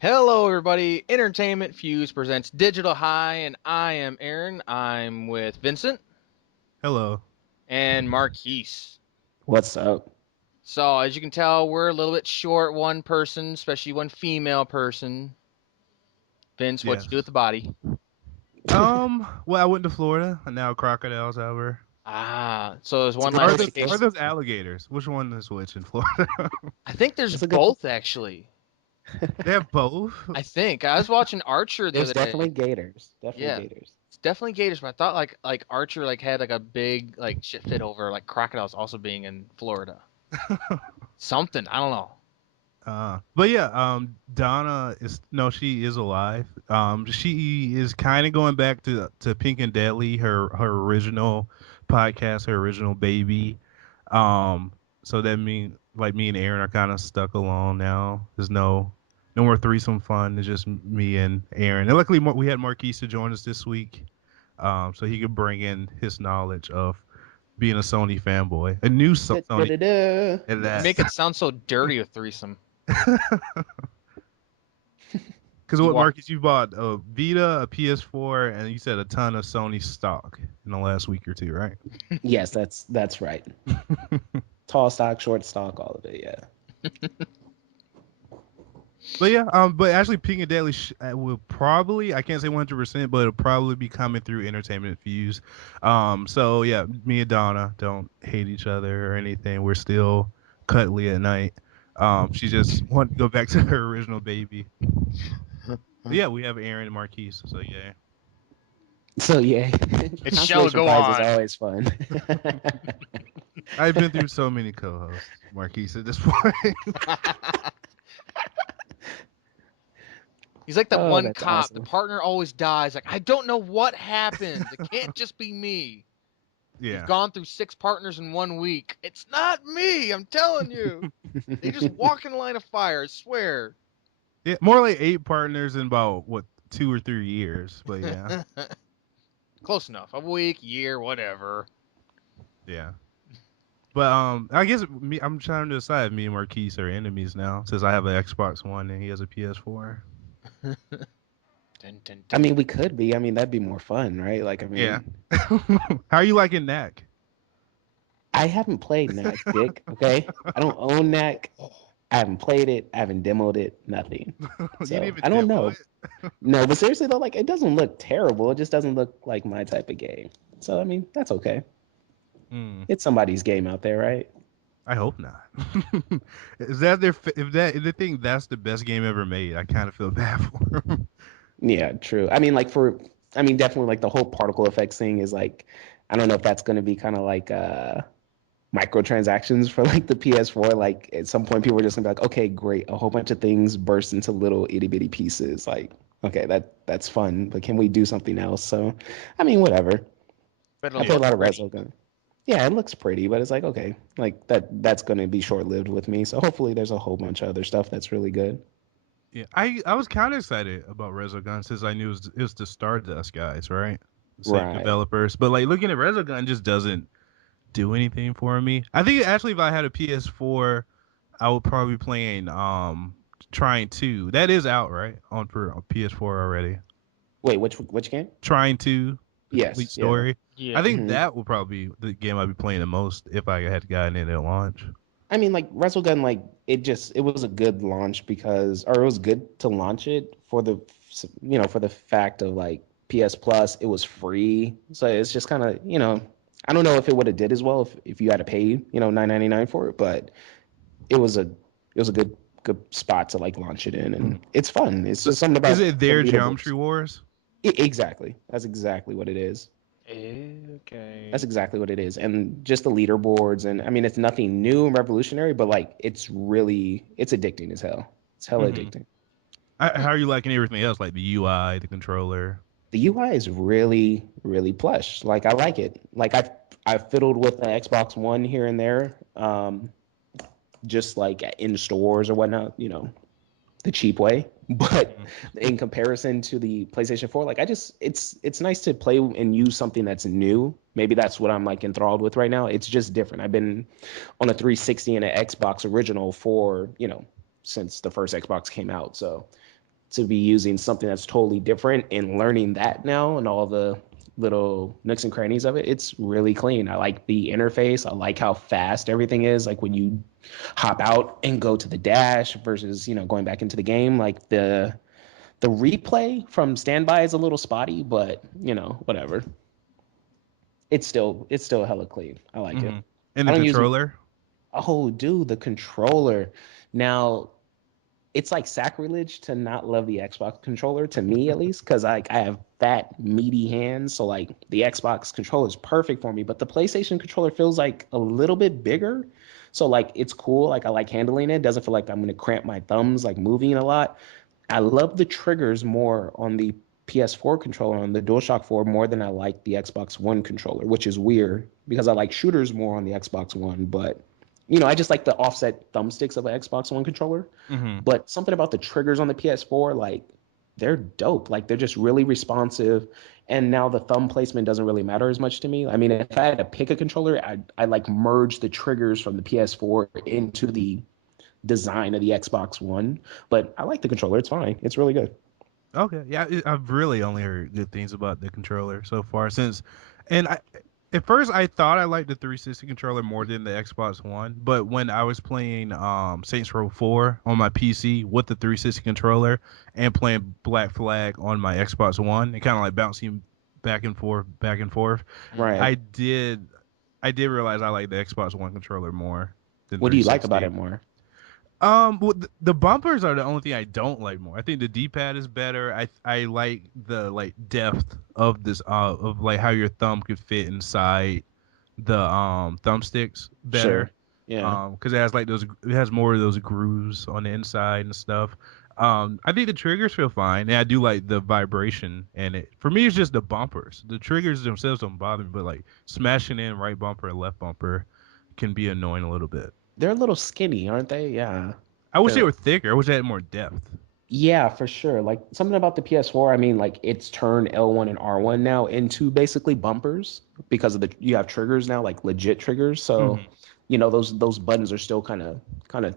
Hello, everybody. Entertainment Fuse presents Digital High, and I am Aaron. I'm with Vincent Hello. and Marquice. What's up? So, as you can tell, we're a little bit short one person, especially one female person. Vince, what'd you do with Yes. the body? Well, I went to Florida, and now crocodiles ever. So there's It's a one good Are last those, place to vacation. are go. those alligators? Which one is which in Florida? I think there's It's a good. both, actually. They have both. I think. I was watching Archer the There's other definitely day. gators. Definitely Yeah, gators. it's definitely gators, but I thought like Archer had like a big like shit fit over like crocodiles also being in Florida. Something, I don't know. But yeah, Donna is no, she is alive. She is kind of going back to Pink and Deadly, her original podcast, her original baby. So that mean like me and Aaron are kind of stuck alone now. There's no more threesome fun. It's just me and Aaron. And luckily, we had Marquise to join us this week, so he could bring in his knowledge of being a Sony fanboy, a new Sony Da-da-da-da. at You that. make it sound so dirty, a threesome. Because You what, want Marcus, you bought a Vita, a PS4, and you said a ton of Sony stock in the last week or two, right? Yes, that's right. Tall stock, short stock, all of it. Yeah. But yeah, but actually, Pink and Deadly will probably, I can't say 100%, but it'll probably be coming through Entertainment Fuse. So yeah, me and Donna don't hate each other or anything. We're still cuddly at night. She just wanted to go back to her original baby. But yeah, we have Aaron and Marquise, so yeah. So yeah, It shall consolation go prize is on. always fun. I've been through so many co-hosts, Marquise, at this point. He's like that Oh, one that's cop. The awesome. partner always dies. Like, I don't know what happened. It can't just be me. You've Yeah. gone through 6 partners in 1 week. It's not me. I'm telling you. They just walk in line of fire. I swear. Yeah, more like 8 partners in about what 2 or 3 years, but yeah, Close enough. A week, year, whatever. yeah. But I guess I'm trying to decide if me and Marquise are enemies now, since I have an Xbox One and he has a PS4. Dun, dun, I dun. mean, we could be. I mean, that'd be more fun, right? Like, I Yeah. mean, How are you liking Knack? I haven't played Knack, Dick. Okay, I don't own Knack. I haven't played it. I haven't demoed it. Nothing. You didn't So even I don't demo know. it? No, but seriously though, like it doesn't look terrible. It just doesn't look like my type of game. So I mean, that's okay. Hmm. It's somebody's game out there, right? I hope not. Is that if they think that's the best game ever made, I kind of feel bad for them. Yeah, true. I mean, I mean, definitely like the whole particle effects thing is like, I don't know if that's going to be kind of like microtransactions for like the PS4. Like at some point, people are just gonna be like, okay, great, a whole bunch of things burst into little itty bitty pieces. Like, okay, that's fun, but can we do something else? So, I mean, whatever. But I it'll play a look lot of pretty. Resogun. Yeah, it looks pretty, but it's like okay, like that's gonna be short lived with me. So hopefully, there's a whole bunch of other stuff that's really good. Yeah, I was kind of excited about Resogun since I knew it was the Stardust guys, right? The same Right. developers. But like looking at Resogun just doesn't do anything for me. I think actually if I had a PS4, I would probably be playing Trying 2. That is out, right? On PS4 already. Wait, which game? Trying 2, the complete Yes. Yeah. story. I Yeah. think hmm that will probably be the game I'd be playing the most if I had gotten it at launch. I mean, like Resogun, like it was a good launch because, or it was good to launch it for the, for the fact of like PS Plus, it was free, so it's just kind of, I don't know if it would have did as well if you had to pay, 9.99 for it, but it was a good spot to like launch it in, Hmm. and it's fun. It's So just something is about it the their leaderboards. Geometry Wars? Exactly, that's exactly what it is. That's Okay. exactly what it is. And just the leaderboards and I mean it's nothing new and revolutionary, but like it's addicting as hell. It's hella Hmm. addicting. How are you liking everything else, like the UI, the controller? The UI is really, really plush. Like I like it. Like I've fiddled with the Xbox One here and there, just like in stores or whatnot. the cheap way. But in comparison to the PlayStation 4, like it's nice to play and use something that's new. Maybe that's what I'm like enthralled with right now. It's just different. I've been on a 360 and an Xbox original for, since the first Xbox came out. So to be using something that's totally different and learning that now and all the little nooks and crannies of it, it's really clean. I like the interface. I like how fast everything is. Like when you hop out and go to the dash versus, going back into the game, like the replay from standby is a little spotty, but whatever. It's still hella clean. I like it. And I the don't use controller. Oh, dude, the controller. Now, it's like sacrilege to not love the Xbox controller, to me at least, because I have fat, meaty hands. So like the Xbox controller is perfect for me, but the PlayStation controller feels like a little bit bigger. So like it's cool. Like I like handling it. Doesn't feel like I'm gonna cramp my thumbs like moving a lot. I love the triggers more on the PS4 controller on the DualShock 4 more than I like the Xbox One controller, which is weird because I like shooters more on the Xbox One, but I just like the offset thumbsticks of an Xbox One controller. Mm-hmm. But something about the triggers on the PS4, like they're dope. Like they're just really responsive. And now the thumb placement doesn't really matter as much to me. I mean, if I had to pick a controller, I like merge the triggers from the PS4 into the design of the Xbox One. But I like the controller. It's fine. It's really good. Okay, yeah, I've really only heard good things about the controller so far and at first I thought I liked the 360 controller more than the Xbox One, but when I was playing Saints Row 4 on my PC with the 360 controller and playing Black Flag on my Xbox One, and kind of like bouncing back and forth, Right. I did I did realize I like the Xbox One controller more than What do you like about 360. it more? Well, the bumpers are the only thing I don't like more. I think the D-pad is better. I like the like depth of this of like how your thumb could fit inside the thumbsticks better. Sure. Yeah. Because it has more of those grooves on the inside and stuff. I think the triggers feel fine, and I do like the vibration. And it for me, it's just the bumpers. The triggers themselves don't bother me, but like smashing in right bumper and left bumper can be annoying a little bit. They're a little skinny, aren't they? Yeah. I wish they They're were thicker. I wish they had more depth. Yeah, for sure. Like something about the PS4, I mean, like it's turned L1 and R1 now into basically bumpers because of the you have triggers now, like legit triggers. So, Hmm. those buttons are still kind of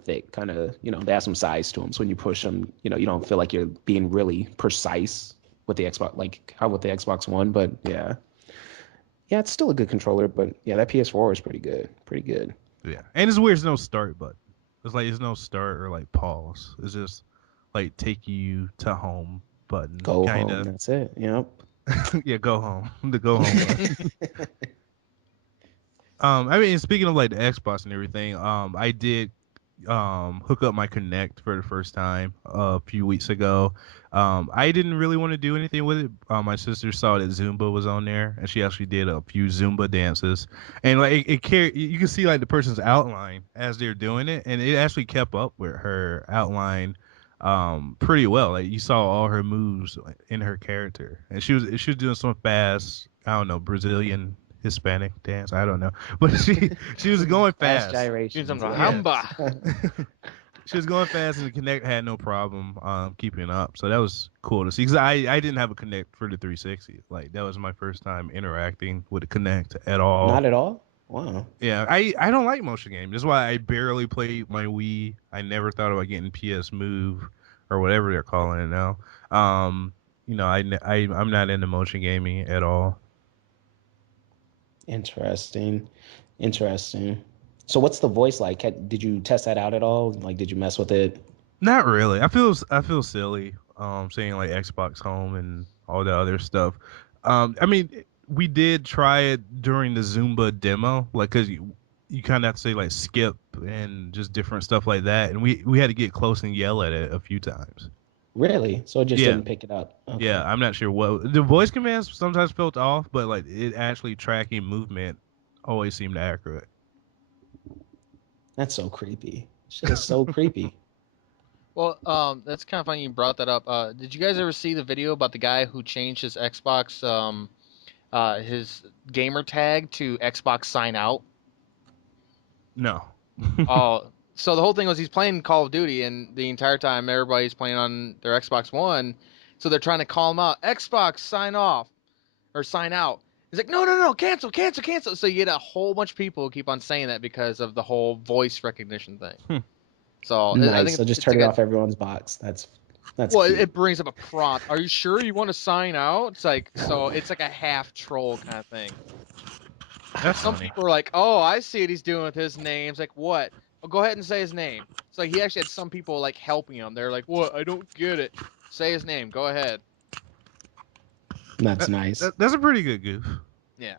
thick, kind of, they have some size to them. So when you push them, you don't feel like you're being really precise with the Xbox, like how with the Xbox One. But yeah. Yeah, it's still a good controller, but yeah, that PS4 is pretty good. Pretty good. Yeah, and it's weird. There's no start button. It's no start or like pause. It's just like take you to home button, Go kind home. of. That's it. Yep. Yeah, go home. The go home button. I mean, speaking of like the Xbox and everything, I did hook up my Connect for the first time a few weeks ago. I didn't really want to do anything with it. My sister saw that Zumba was on there, and she actually did a few Zumba dances, and like you can see like the person's outline as they're doing it, and it actually kept up with her outline pretty well. Like you saw all her moves in her character, and she was doing some fast, I don't know, Brazilian Hispanic dance. I don't know, but she was going Fast fast. Doing some gyrations. Yeah. hamba. She was going fast, and the Connect had no problem keeping up. So that was cool to see. Cause I didn't have a Connect for the 360. Like that was my first time interacting with the Connect at all. Not at all? Wow. Yeah, I don't like motion games. That's why I barely played my Wii. I never thought about getting PS Move or whatever they're calling it now. I'm not into motion gaming at all. Interesting. Interesting. So what's the voice like? Did you test that out at all? Like, did you mess with it? Not really. I feel silly saying like Xbox Home and all the other stuff. I mean, we did try it during the Zumba demo, like cuz you kind of have to say like skip and just different stuff like that, and we had to get close and yell at it a few times. Really? So it just Yeah. didn't pick it up. Yeah, Okay. I'm not sure what the voice commands sometimes felt off, but like it actually tracking movement always seemed accurate. That's so creepy. Shit is so creepy. Well, that's kind of funny you brought that up. Did you guys ever see the video about the guy who changed his Xbox, his gamer tag to Xbox Sign Out? No. Oh, So the whole thing was he's playing Call of Duty, and the entire time everybody's playing on their Xbox One, so they're trying to call him out. Xbox, sign off or sign out. He's like, no, no, no, cancel, cancel, cancel. So you get a whole bunch of people who keep on saying that because of the whole voice recognition thing. Hmm. So I Nice. think So just it's a turn it good. off everyone's box. That's Well, cute. it brings up a prompt. Are you sure you want to sign out? It's like so. It's like a half troll kind of thing. That's Some funny. people are like, "Oh, I see what he's doing with his name." It's like, "What?" Well, go ahead and say his name. It's like he actually had some people like helping him. They're like, "What? I don't get it." Say his name. Go ahead. That's nice. That's a pretty good goof. Yeah.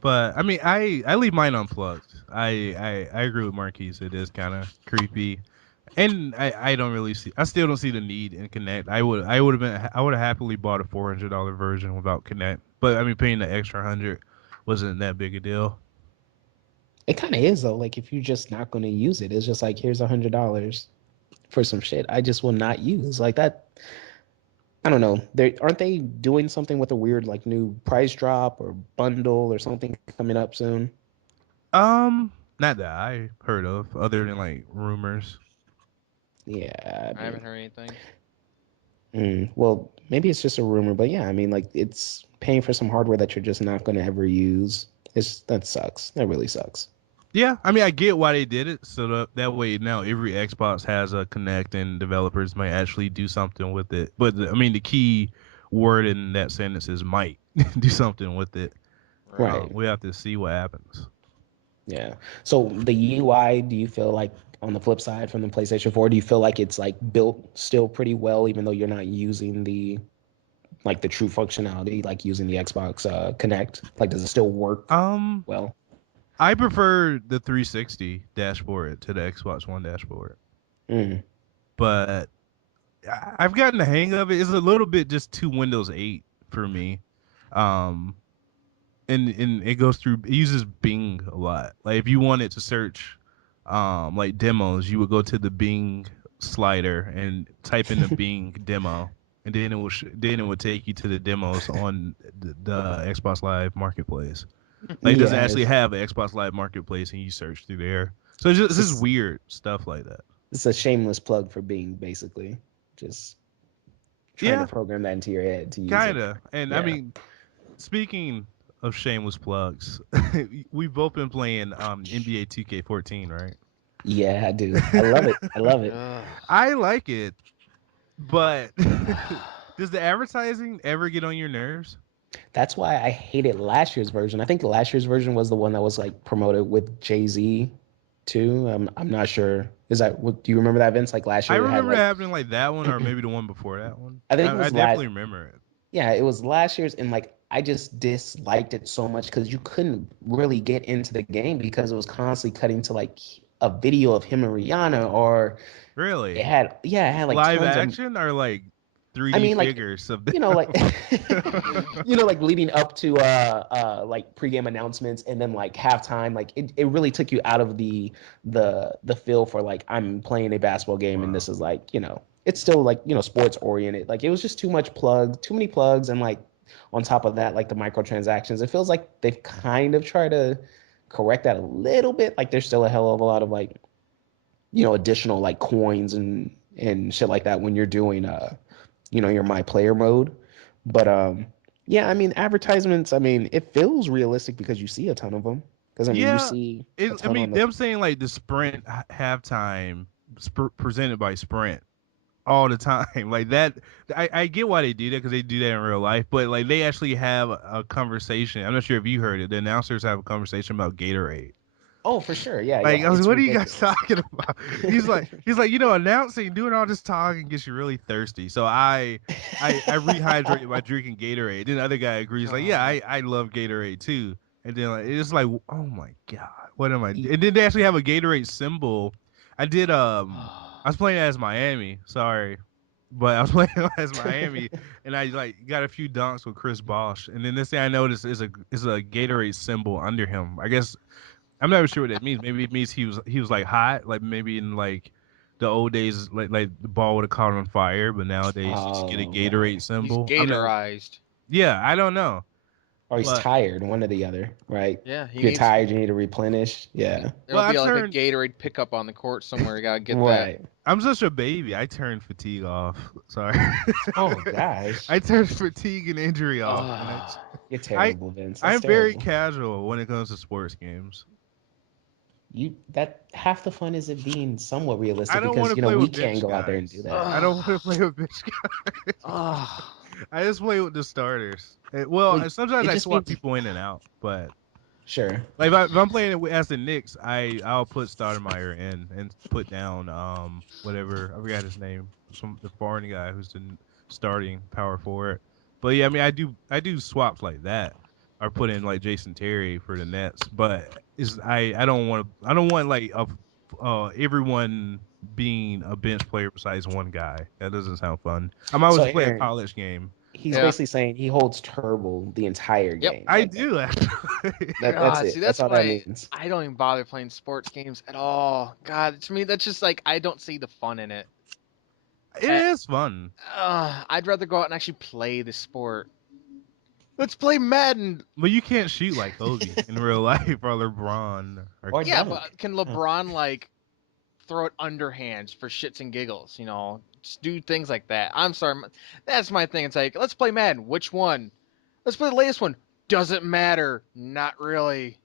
But I mean, I leave mine unplugged. I agree with Marquise. It is kind of creepy, and I don't really see. I still don't see the need in Connect. I would have happily bought a $400 version without Connect. But I mean, paying the extra 100 wasn't that big a deal. It kind of is though. Like if you're just not going to use it, it's just like here's $100 for some shit I just will not use. Like that. I don't know. They aren't they doing something with a weird like new price drop or bundle or something coming up soon? Not that I heard of, other than like rumors. Yeah, I I haven't mean, heard anything. well, maybe it's just a rumor, but yeah, I mean, like it's paying for some hardware that you're just not going to ever use. That sucks. That really sucks. Yeah, I mean, I get why they did it, so that way now every Xbox has a Connect, and developers might actually do something with it. But I mean, the key word in that sentence is might do something with it. Right. Right. We have to see what happens. Yeah. So the UI, do you feel like on the flip side from the PlayStation 4, do you feel like it's like built still pretty well, even though you're not using the like the true functionality, like using the Xbox Connect? Like, does it still work Um, well? I prefer the 360 dashboard to the Xbox One dashboard, Mm. but I've gotten the hang of it. It's a little bit just too Windows 8 for me. Um, and it goes through. It uses Bing a lot. Like if you wanted to search, like demos, you would go to the Bing slider and type in the Bing demo, and then then it would take you to the demos on the Xbox Live Marketplace. Like it doesn't Yeah, actually have an Xbox Live Marketplace, and you search through there. So it's just it's, weird stuff like that. it's a shameless plug for Bing, basically. Just trying to Yeah, program that into your head to use it. kinda. And I Yeah. mean, speaking of shameless plugs, we've both been playing NBA 2K14, right? Yeah, I do. I love it. I love it. Ugh. I like it, but does the advertising ever get on your nerves? That's why I hated last year's version. I think last year's version was the one that was like promoted with Jay-Z too. I'm not sure. Do you remember that, Vince? Like last I year it had remember it like happening like that one, or maybe the one before that one. I think it I was last. definitely remember it. Yeah, it was last year's, and like I just disliked it so much because you couldn't really get into the game because it was constantly cutting to like a video of him and Rihanna, or Really? it had like Live tons of. action or like I 3D mean, like figures of like them? like leading up to like pregame announcements and then like halftime, like it really took you out of the feel for like I'm playing a basketball game and Wow. this is like it's still like sports oriented. Like it was just too many plugs, and like on top of that, like the microtransactions, it feels like they've kind of tried to correct that a little bit. Like there's still a hell of a lot of like additional like coins and shit like that when you're doing your my player mode. But yeah, I mean advertisements, I mean it feels realistic because you see a ton of them. Because I mean you Yeah, see a I ton mean on the. them saying like the Sprint halftime presented by Sprint all the time like that. I get why they do that because they do that in real life, but like they actually have a conversation. I'm not sure if you heard it. The announcers have a conversation about Gatorade. Oh, for sure. Yeah, Like yeah, I was, it's what are you guys ridiculous. talking about? He's like, announcing, doing all this talking gets you really thirsty. So I rehydrate by drinking Gatorade. Then the other guy agrees, like, yeah, God. I love Gatorade too. And then like it's like, oh my god, what am I? And then they actually have a Gatorade symbol. I did I was playing as Miami. Sorry, but I was playing as Miami, and I like got a few dunks with Chris Bosh. And then this thing I noticed is a Gatorade symbol under him. I guess I'm not even sure what that means. Maybe it means he was like hot, like maybe in like the old days, like the ball would have caught on fire, but nowadays you just get a Oh, Gatorade He's symbol. I'm not. Gatorized. Yeah, I don't know. Or he's But tired, one or the other, right? Yeah, If you're tired, you need to replenish. Yeah. There'll I be like a turned. Gatorade pickup on the court somewhere. You gotta get that. Right. I'm such a baby. I turned fatigue off. Sorry. Oh gosh. I turned fatigue and injury off. Ah, You're I terrible, Vince. That's I'm very terrible. casual when it comes to sports games. You that half the fun is it being somewhat I realistic don't want because to play we with can't bench go out there and do guys. that. I don't want to ah, play with bench guys. ah. I just play with the starters. Well, Well, sometimes it I just swap means people in and out, but sure. like if I'm playing it as the Knicks, I'll put Stoudemire in and put down whatever I forgot his name, the foreign guy who's the starting power forward. But yeah, I mean I do swaps like that, or put in like Jason Terry for the Nets. But I don't want like everyone being a bench player besides one guy. That doesn't sound fun. I'm So always play a Aaron, college game. he's Yeah. basically saying he holds turbo the entire Yep. game. I Like do actually. that's God, it. see, That's that's all that why means. I don't even bother playing sports games at all. God, to me, that's just like I don't see the fun in it. It Uh, is fun. I'd rather go out and actually play the sport. Let's play Madden. But you can't shoot like Kobe in real life or LeBron. Or Or Yeah, but dunk. can Yeah. LeBron like throw it underhands for shits and giggles? You know, just do things like that. I'm sorry, that's my thing. It's like let's play Madden. Which one? Let's play the latest one. Doesn't matter. Not really.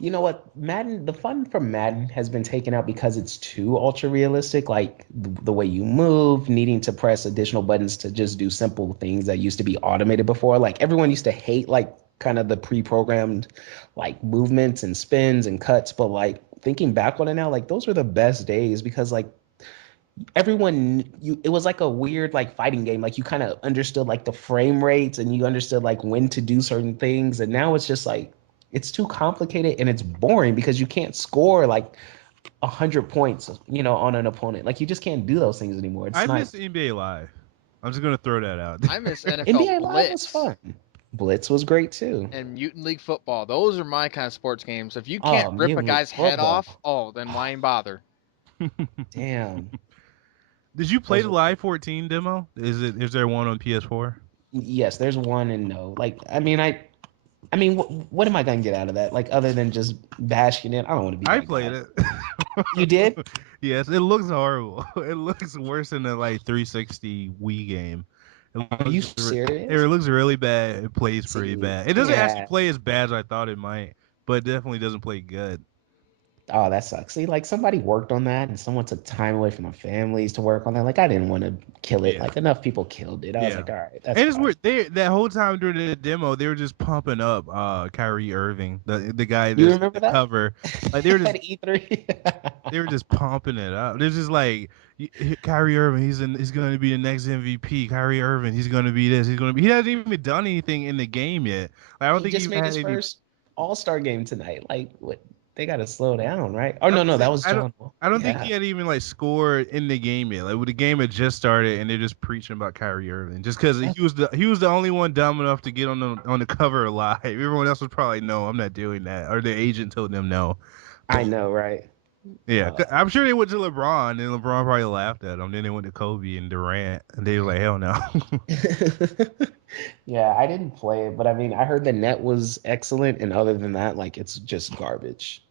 You know what? Madden, the fun from Madden has been taken out because it's too ultra realistic. Like the way you move, needing to press additional buttons to just do simple things that used to be automated before. Like everyone used to hate like kind of the pre-programmed like movements and spins and cuts. But like thinking back on it now, like those were the best days because like everyone you it was like a weird like fighting game. Like you kind of understood like the frame rates and you understood like when to do certain things. And now it's just like it's too complicated and it's boring because you can't score like 100 points, on an opponent. Like you just can't do those things anymore. It's I not. miss NBA Live. I'm just gonna throw that out I there. miss NFL NBA Live was Blitz fun. Blitz was great too. and Mutant League Football. Those are my kind of sports games. If you can't Oh, rip a Mutant League guy's head off, Football. oh, then why even bother? Damn. Did you play Those the were Live 14 demo? Is there one on PS4? yes, there's one and no. Like I mean, what am I gonna get out of that? Like other than just bashing it, I don't want to be I that played guy. it. You did? Yes, it looks horrible. It looks worse than the like 360 Wii game. Are you It serious? looks really bad. It plays pretty See, bad. It doesn't actually yeah. play as bad as I thought it might, but it definitely doesn't play good. Oh, that sucks. See, like somebody worked on that and someone took time away from their families to work on that. Like I didn't want to kill it. Yeah. Like enough people killed it. I was Yeah. like, all right, that's And it's fine. weird. They that whole time during the demo, they were just pumping up Kyrie Irving, the guy You that's remember the that? cover. Like they were just At E3? pumping it up. They're just like Kyrie Irving, he's going to be the next MVP. Kyrie Irving, he's going to be this. He's going to be. He hasn't even done anything in the game yet. Like, I don't He think he just even made had his any. first All-Star game tonight. Like what? They got to slow down, right? Oh no, that was John Wall. I don't think Yeah. he had even like scored in the game yet. Like when the game had just started and they're just preaching about Kyrie Irving, just because That- he was the only one dumb enough to get on the cover of Live. Everyone else was probably no, I'm not doing that, or the agent told them no. I know, right? Yeah, Uh, I'm sure they went to LeBron, and LeBron probably laughed at them. Then they went to Kobe and Durant, and they were like, "Hell no." yeah, I didn't play it, but I mean, I heard the net was excellent, and other than that, like it's just garbage.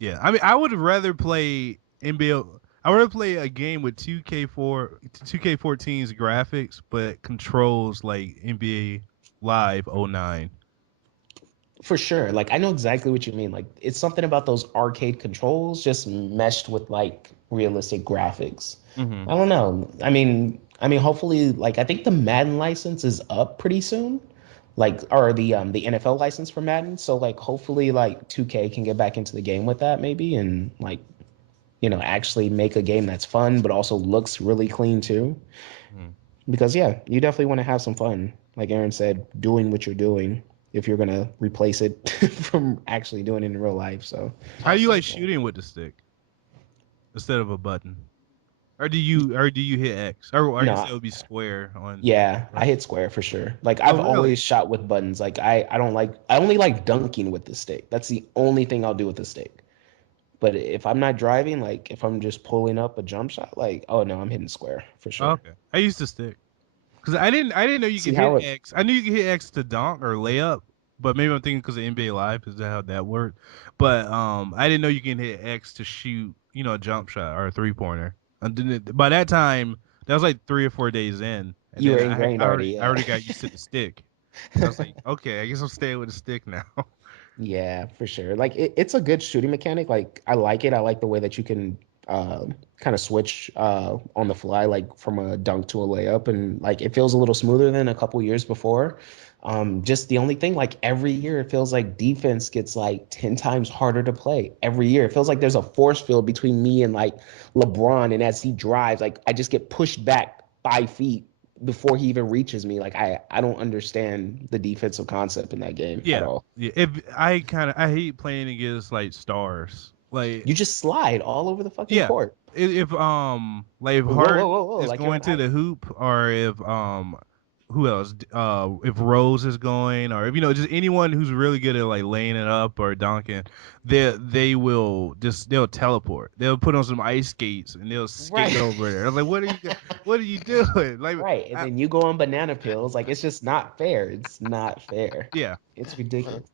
Yeah, I mean, I would rather play NBA. I would rather play a game with 2K14's graphics, but controls like NBA Live '09. For sure. Like I know exactly what you mean. Like it's something about those arcade controls just meshed with like realistic graphics. Mm-hmm. I don't know. I mean hopefully like I think the Madden license is up pretty soon. Like or the NFL license for Madden. So like hopefully like 2K can get back into the game with that maybe and like actually make a game that's fun but also looks really clean too. Mm-hmm. Because yeah, you definitely want to have some fun. Like Aaron said, doing what you're doing if you're gonna replace it from actually doing it in real life. So How do you like Awesome. shooting with the stick instead of a button, or do you hit X, or I guess no, it would be square on. yeah, I hit square for sure. Like Oh I've really? always shot with buttons. Like I only like dunking with the stick. That's the only thing I'll do with the stick. But if I'm not driving, like if I'm just pulling up a jump shot, like oh no, I'm hitting square for Oh, sure. okay, I used to stick. Because I didn't know you See could how hit it. X. I knew you could hit X to dunk or layup, but maybe I'm thinking because of NBA Live is that how that worked. But I didn't know you can hit X to shoot, a jump shot or a 3-pointer. And then by that time, that was like 3 or 4 days in, and You then were ingrained already, I yeah. already got used to the stick. So I was like, okay, I guess I'm staying with the stick now. Yeah, for sure. Like it's a good shooting mechanic. Like I like it. I like the way that you can kind of switch on the fly, like from a dunk to a layup, and like it feels a little smoother than a couple years before. Just the only thing, like every year, it feels like defense gets like 10 times harder to play every year. It feels like there's a force field between me and like LeBron, and as he drives, like I just get pushed back 5 feet before he even reaches me. Like I don't understand the defensive concept in that game at Yeah, all. yeah. If I hate playing against like stars. Like You just slide all over the fucking yeah, court. if like if Whoa, whoa, Harden whoa, whoa! is Like you're going on to ice. the hoop, or if who else? If Rose is going, or if just anyone who's really good at like laying it up or dunking, they'll teleport. They'll put on some ice skates and they'll skate Right. over there. I'm like, what are you doing? Like, Right. And I, then you go on banana pills. Like it's just not fair. It's not fair. yeah. It's ridiculous.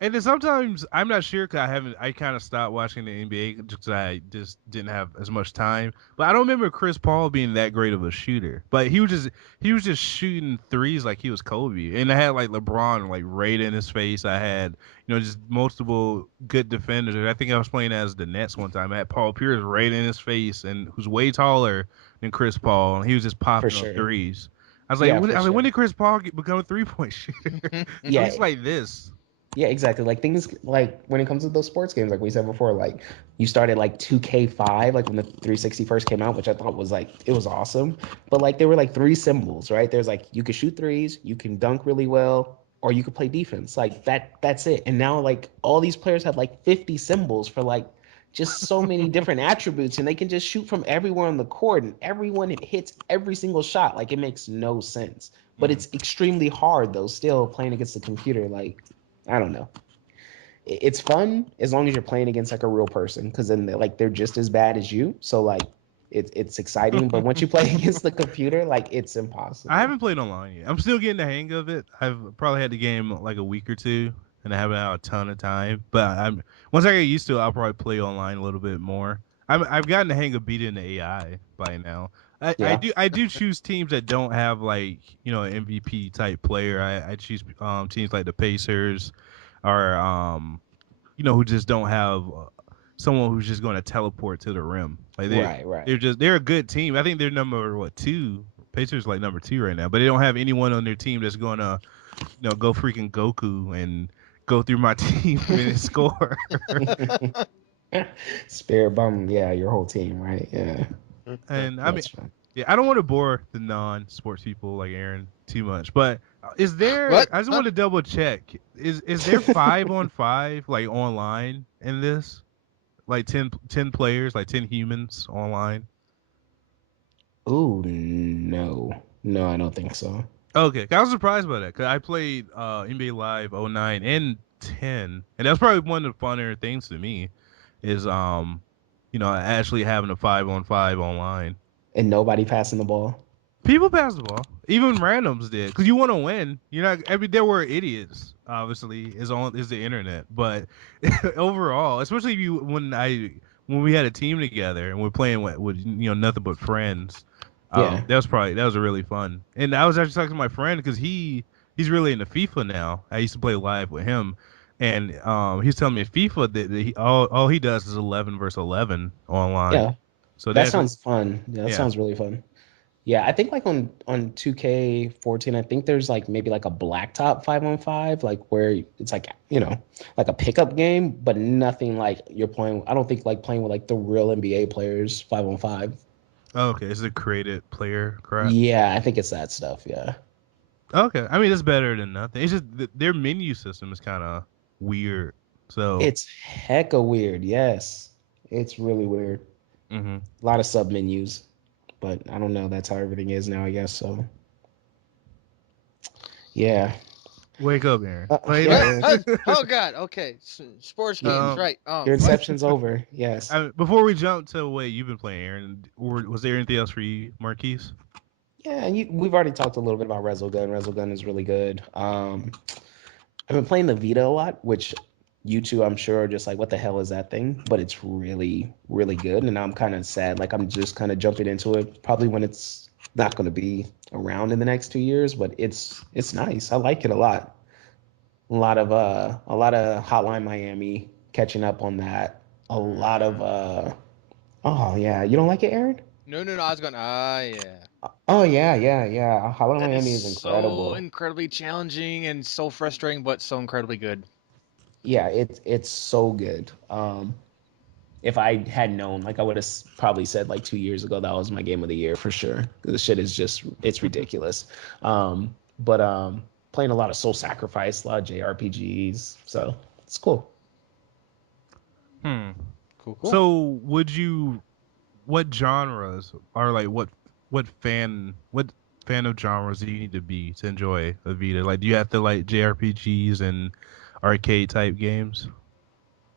And then sometimes I'm not sure because I kind of stopped watching the NBA just because I just didn't have as much time. But I don't remember Chris Paul being that great of a shooter. But he was just shooting threes like he was Kobe. And I had like LeBron like right in his face. I had just multiple good defenders. I think I was playing as the Nets one time. I had Paul Pierce right in his face and who's way taller than Chris Paul, and he was just For popping up sure. threes. I was like, Yeah, for when sure. did Chris Paul become a 3-point shooter? At Yeah. least like this. Yeah, exactly. Like things like when it comes to those sports games, like we said before, like you started like 2K5, like when the 360 first came out, which I thought was like it was awesome. But like there were like three symbols, right? There's like you could shoot threes, you can dunk really well, or you could play defense. Like that's it. And now like all these players have like 50 symbols for like just so many different attributes, and they can just shoot from everywhere on the court, and everyone hits every single shot. Like it makes no sense. But Mhm. it's extremely hard though, still playing against the computer. Like I don't know. It's fun as long as you're playing against like a real person, because then like they're just as bad as you. So like it's exciting. But once you play against the computer, like it's I impossible. haven't played online yet. I'm still getting the hang of it. I've probably had the game like a week or two, and I haven't had a ton of time. But once I get used to it, I'll probably play online a little bit more. I've gotten the hang of beating the AI by now. Yeah. I do choose teams that don't have like an MVP type player. I choose teams like the Pacers, or who just don't have someone who's just going to teleport to the rim. Like Right, right. they're a good team. I think they're number what two. Pacers like number 2 right now, but they don't have anyone on their team that's going to go freaking Goku and go through my team and score. Spirit bum, yeah, your whole team, right? Yeah. And I mean, That's fun. yeah, I don't want to bore the non-sports people like Aaron too much, but is there? What? I just Huh? want to double check. Is there 5-on-5 like online in this? Like 10 players, like 10 humans online? Ooh, no. No, I don't think so. Okay, I was surprised by that because I played NBA Live '09 and 10, and that's probably one of the funner things to me is actually having a 5-on-5 online. And nobody passing the ball. People pass the ball, even randoms did, because you want to win. You're not. There were idiots. Obviously, is the internet, but overall, especially if you when we had a team together and we're playing with nothing but friends. Yeah. That was really fun. And I was actually talking to my friend because he's really into FIFA now. I used to play live with him, and he's telling me FIFA that all he does is 11 versus 11 online. Yeah. So That that's sounds fun. Yeah, that yeah. sounds really fun. Yeah, I think like on 2K14, I think there's like maybe like a blacktop 5-on-5, like where it's like, like a pickup game, but nothing like you're playing. I don't think like playing with like the real NBA players 5-on-5. Oh, okay, it's a created player crap. Yeah, I think it's that stuff. Yeah. Okay, I mean it's better than nothing. It's just their menu system is kind of weird. So It's hecka weird. Yes. It's really weird. hmm A lot of sub menus, but I don't know. That's how everything is now, I guess. So, yeah. wake up, Aaron. Like, Yeah, What? Aaron, Oh God. Okay. Sports games, um, right? your What? inception's over. Yes. before we jump to what you've been playing, Aaron, was there anything else for you, Marquise? Yeah, and we've already talked a little bit about Resogun. Resogun is really good. I've been playing the Vita a lot, which you two, I'm sure, are just like, what the hell is that thing? But it's really, really good. And I'm kind of sad. Like, I'm just kind of jumping into it, probably when it's not going to be around in the next 2 years. But it's nice. I like it a lot. A lot of Hotline Miami, catching up on that. A lot of oh yeah, you don't like it, Aaron? No, I was going, yeah. Oh yeah. Hotline That is Miami is so incredible. incredibly challenging and so frustrating, but so incredibly good. Yeah, it's so good. If I had known, like I would have probably said like 2 years ago that was my game of the year for sure. The shit is just it's ridiculous. But playing a lot of Soul Sacrifice, a lot of JRPGs, so it's cool. Hmm. Cool. So what genres are like what fan of genres do you need to be to enjoy a Vita? Like, do you have to like JRPGs and arcade type games?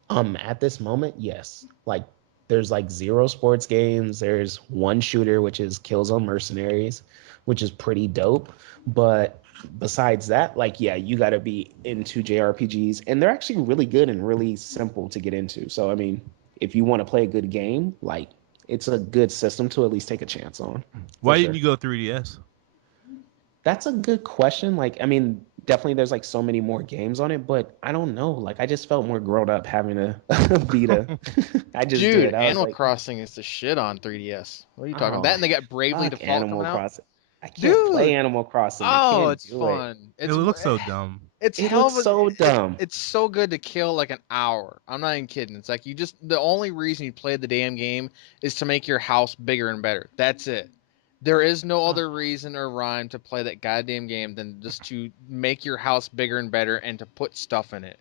At this moment, yes. Like there's like zero sports games. There's one shooter, which is Killzone Mercenaries, which is pretty dope. But besides that, like yeah, you got to be into JRPGs, and they're actually really good and really simple to get into. So I mean, if you want to play a good game, like it's a good system to at least take a chance on, for Why didn't sure. you go 3DS? That's a good question. Like, I mean, definitely there's like so many more games on it, but I don't know. Like, I just felt more grown up having a, a Vita. I just Dude, did. I was Animal like, Crossing is the shit on 3DS. What are you talking about? oh, That and they got Bravely fuck Default coming Animal out. Crossing. I can't play Dude, Animal Crossing. I oh, can't it's do it. fun. It looks so dumb. It's It hell looks of a so dumb. it's so good to kill like an hour. I'm not even kidding. It's like the only reason you play the damn game is to make your house bigger and better. That's it. There is no other Oh, reason or rhyme to play that goddamn game than just to make your house bigger and better and to put stuff in it.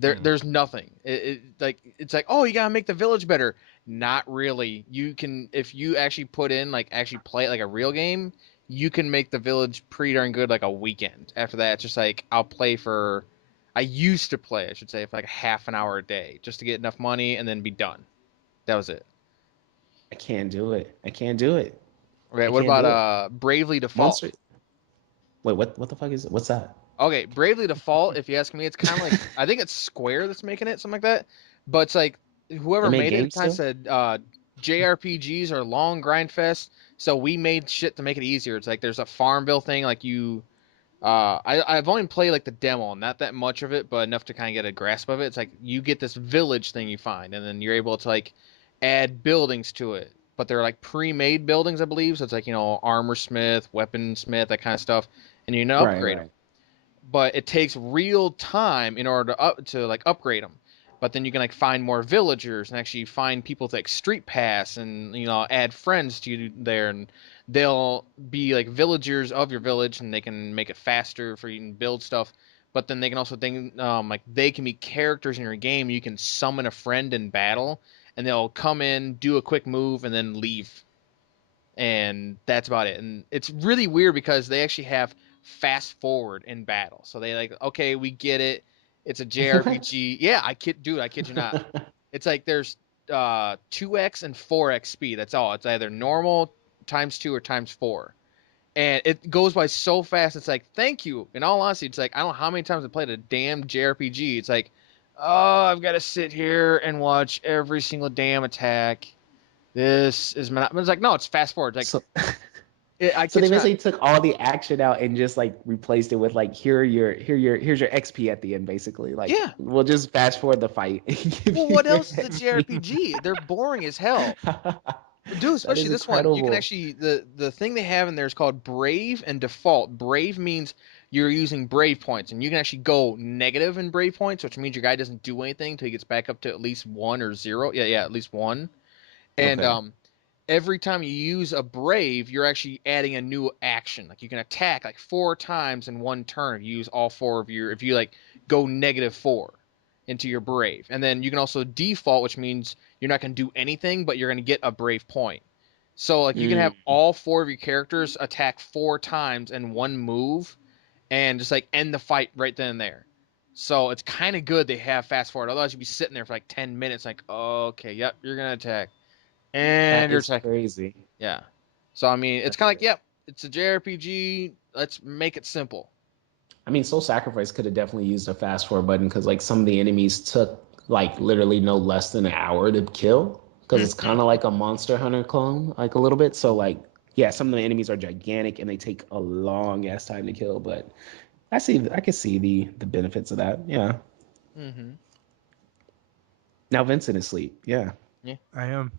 Hmm. There's nothing. It's like, oh, you gotta make the village better. Not really. You can, if you actually put in like actually play it like a real game, you can make the village pretty darn good like a weekend. After that, it's just like I'll play for. I used to play, I should say, for like half an hour a day just to get enough money and then be done. That was it. I can't do it. I can't do it. Okay, I what can't about do it. Bravely Default? Monster. Wait, what the fuck is it? What's that? Okay, Bravely Default, if you ask me, it's kind of like I think it's Square that's making it, something like that. But it's like They whoever make made it games kind of still? said JRPGs are long grind fest, so we made shit to make it easier. It's like there's a Farmville thing, like you. I've only played like the demo, not that much of it, but enough to kind of get a grasp of it. It's like you get this village thing you find, and then you're able to like add buildings to it. But they're like pre-made buildings, I believe. So it's like armor smith, weapon smith, that kind of stuff, and you can Right, upgrade them, right. but it takes real time in order to like upgrade them. But then you can like find more villagers and actually find people to like street pass and add friends to you there, and they'll be like villagers of your village and they can make it faster for you to build stuff. But then they can also think like they can be characters in your game. You can summon a friend in battle and they'll come in, do a quick move, and then leave, and that's about it. And it's really weird because they actually have fast forward in battle. So they like, okay, we get it. It's a JRPG. Yeah, I kid you not. It's like there's 2x and 4x speed. That's all. It's either normal times 2 or times 4. And it goes by so fast. It's like, thank you. In all honesty, it's like I don't know how many times I played a damn JRPG. It's like, oh, I've got to sit here and watch every single damn attack. This is it's like, no, it's fast forward. It's like, So I so kid they you not. basically took all the action out and just like replaced it with like here's your XP at the end basically. Like Yeah. we'll just fast forward the fight and give Well, you what your else is a XP. JRPG? They're boring as hell. Dude, That especially is this one. You can incredible. actually the thing they have in there is called Brave and Default. Brave means you're using Brave points, and you can actually go negative in Brave points, which means your guy doesn't do anything until he gets back up to at least 1 or 0. Yeah, at least 1. And Okay. every time you use a Brave, you're actually adding a new action. Like you can attack like 4 times in one turn if you use all 4 of your if you like go -4 into your Brave. And then you can also default, which means you're not going to do anything, but you're going to get a Brave point. So like you can have Mm. all 4 of your characters attack 4 times in one move and just like end the fight right then and there. So it's kind of good they have fast forward. Otherwise, you'd be sitting there for like 10 minutes, like, okay, yep, you're gonna attack, and That you're is attacking. crazy. Yeah. So I mean, it's That's kind of like, crazy. yep, it's a JRPG. Let's make it simple. I mean, Soul Sacrifice could have definitely used a fast forward button because like some of the enemies took like literally no less than an hour to kill because it's kind of like a Monster Hunter clone, like a little bit. So like, yeah, some of the enemies are gigantic and they take a long ass time to kill. But I can see the benefits of that. Yeah. Mm-hmm. Now Vincent is asleep. Yeah. Yeah. I am.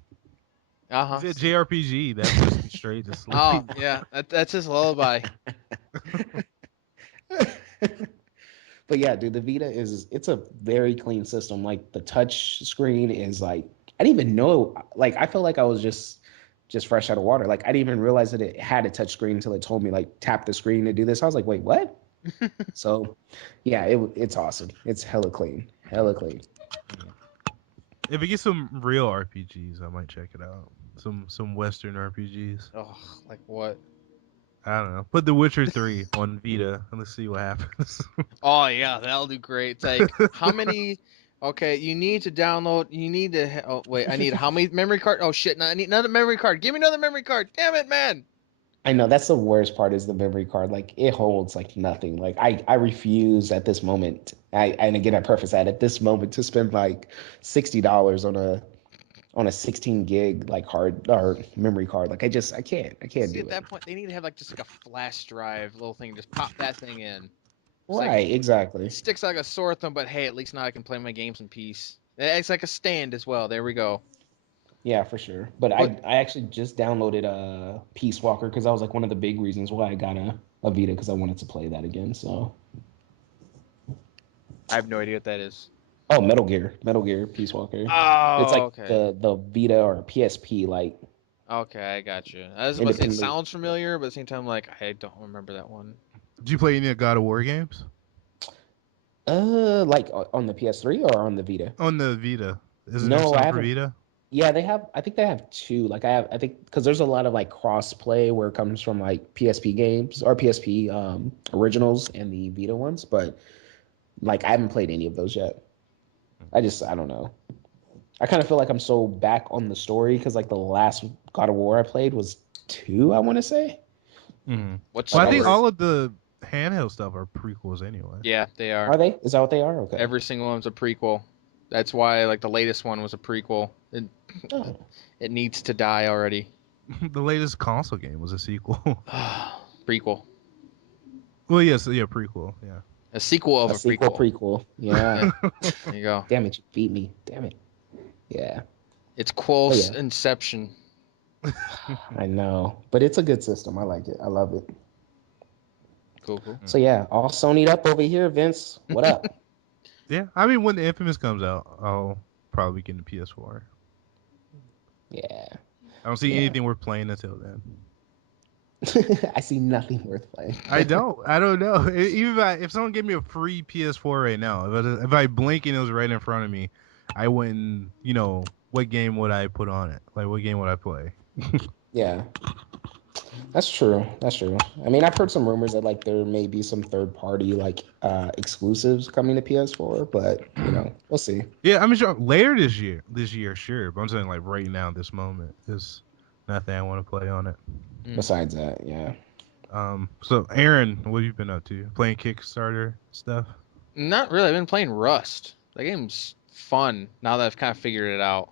You Uh-huh. said JRPG. That puts me straight to sleep. Oh, yeah. That's his lullaby. But yeah, dude, the Vita it's a very clean system. Like the touch screen is like I didn't even know like I felt like I was just fresh out of water. Like I didn't even realize that it had a touch screen until it told me like tap the screen to do this. I was like, wait, what? So yeah, it's awesome. It's hella clean. Hella clean. If it gets some real RPGs, I might check it out. Some Western RPGs. Oh, like what? I don't know. Put The Witcher 3 on Vita and let's see what happens. Oh, yeah, that'll do great. It's like, how many... Okay, you need to download... You need to... Oh, wait, I need how many memory card? Oh, shit, no, I need another memory card. Give me another memory card. Damn it, man. I know that's the worst part is the memory card. Like it holds like nothing. Like I refuse at this moment. And again I preface that at this moment to spend like $60 on a 16 gig like hard or memory card. Like I can't See, do at it. that point, they need to have, like, just like a flash drive little thing. Just pop that thing in. It's like, Right, exactly. sticks like a sore thumb, but hey, at least now I can play my games in peace. It's like a stand as well. There we go. Yeah, for sure. But But I actually just downloaded Peace Walker because that was like one of the big reasons why I got a Vita because I wanted to play that again. So I have no idea what that is. oh, Metal Gear Peace Walker. It's Oh, like okay. the Vita or PSP like Okay, I got you. I was about to say it independently. sounds familiar, but at the same time, like, I don't remember that one. Did you play any of God of War games? Like on the PS3 or on the Vita? On the Vita. Isn't there No, I some for haven't. Vita? Yeah, they have. I think they have two. Like I think because there's a lot of like cross play where it comes from like PSP games or PSP originals and the Vita ones, but like I haven't played any of those yet. I don't know. I kind of feel like I'm so back on the story because like the last God of War I played was two, I want to say. Mm-hmm. What's Well, Like I I think just all of the handheld stuff are prequels anyway. Yeah, they are. are they? Is that what they are? Okay. Every single one's a prequel. That's why, like, the latest one was a prequel. Oh. It needs to die already. The latest console game was a sequel. Prequel. Well, yes, yeah, prequel, yeah. A sequel of A a sequel prequel. prequel. Yeah. There you go. Damn it, you beat me. Damn it. Yeah. It's But Quo's yeah, Inception. I know. But it's a good system. I like it. I love it. Cool. So yeah, all Sony'd up over here, Vince. What up? Yeah, I mean, when the Infamous comes out, I'll probably get the PS4. Yeah. I don't see Yeah. anything worth playing until then. I see nothing worth playing. I don't know. Even if someone gave me a free PS4 right now, if I blink and it was right in front of me, I wouldn't. What game would I put on it? Like, what game would I play? Yeah. That's true. That's true. I mean, I've heard some rumors that like there may be some third party like exclusives coming to PS4, but we'll see. Yeah, I mean, sure, later this year, sure. But I'm saying like right now, this moment, there's nothing I want to play on it. Besides that, yeah. So Aaron, what have you been up to? Playing Kickstarter stuff? Not really. I've been playing Rust. That game's fun now that I've kind of figured it out.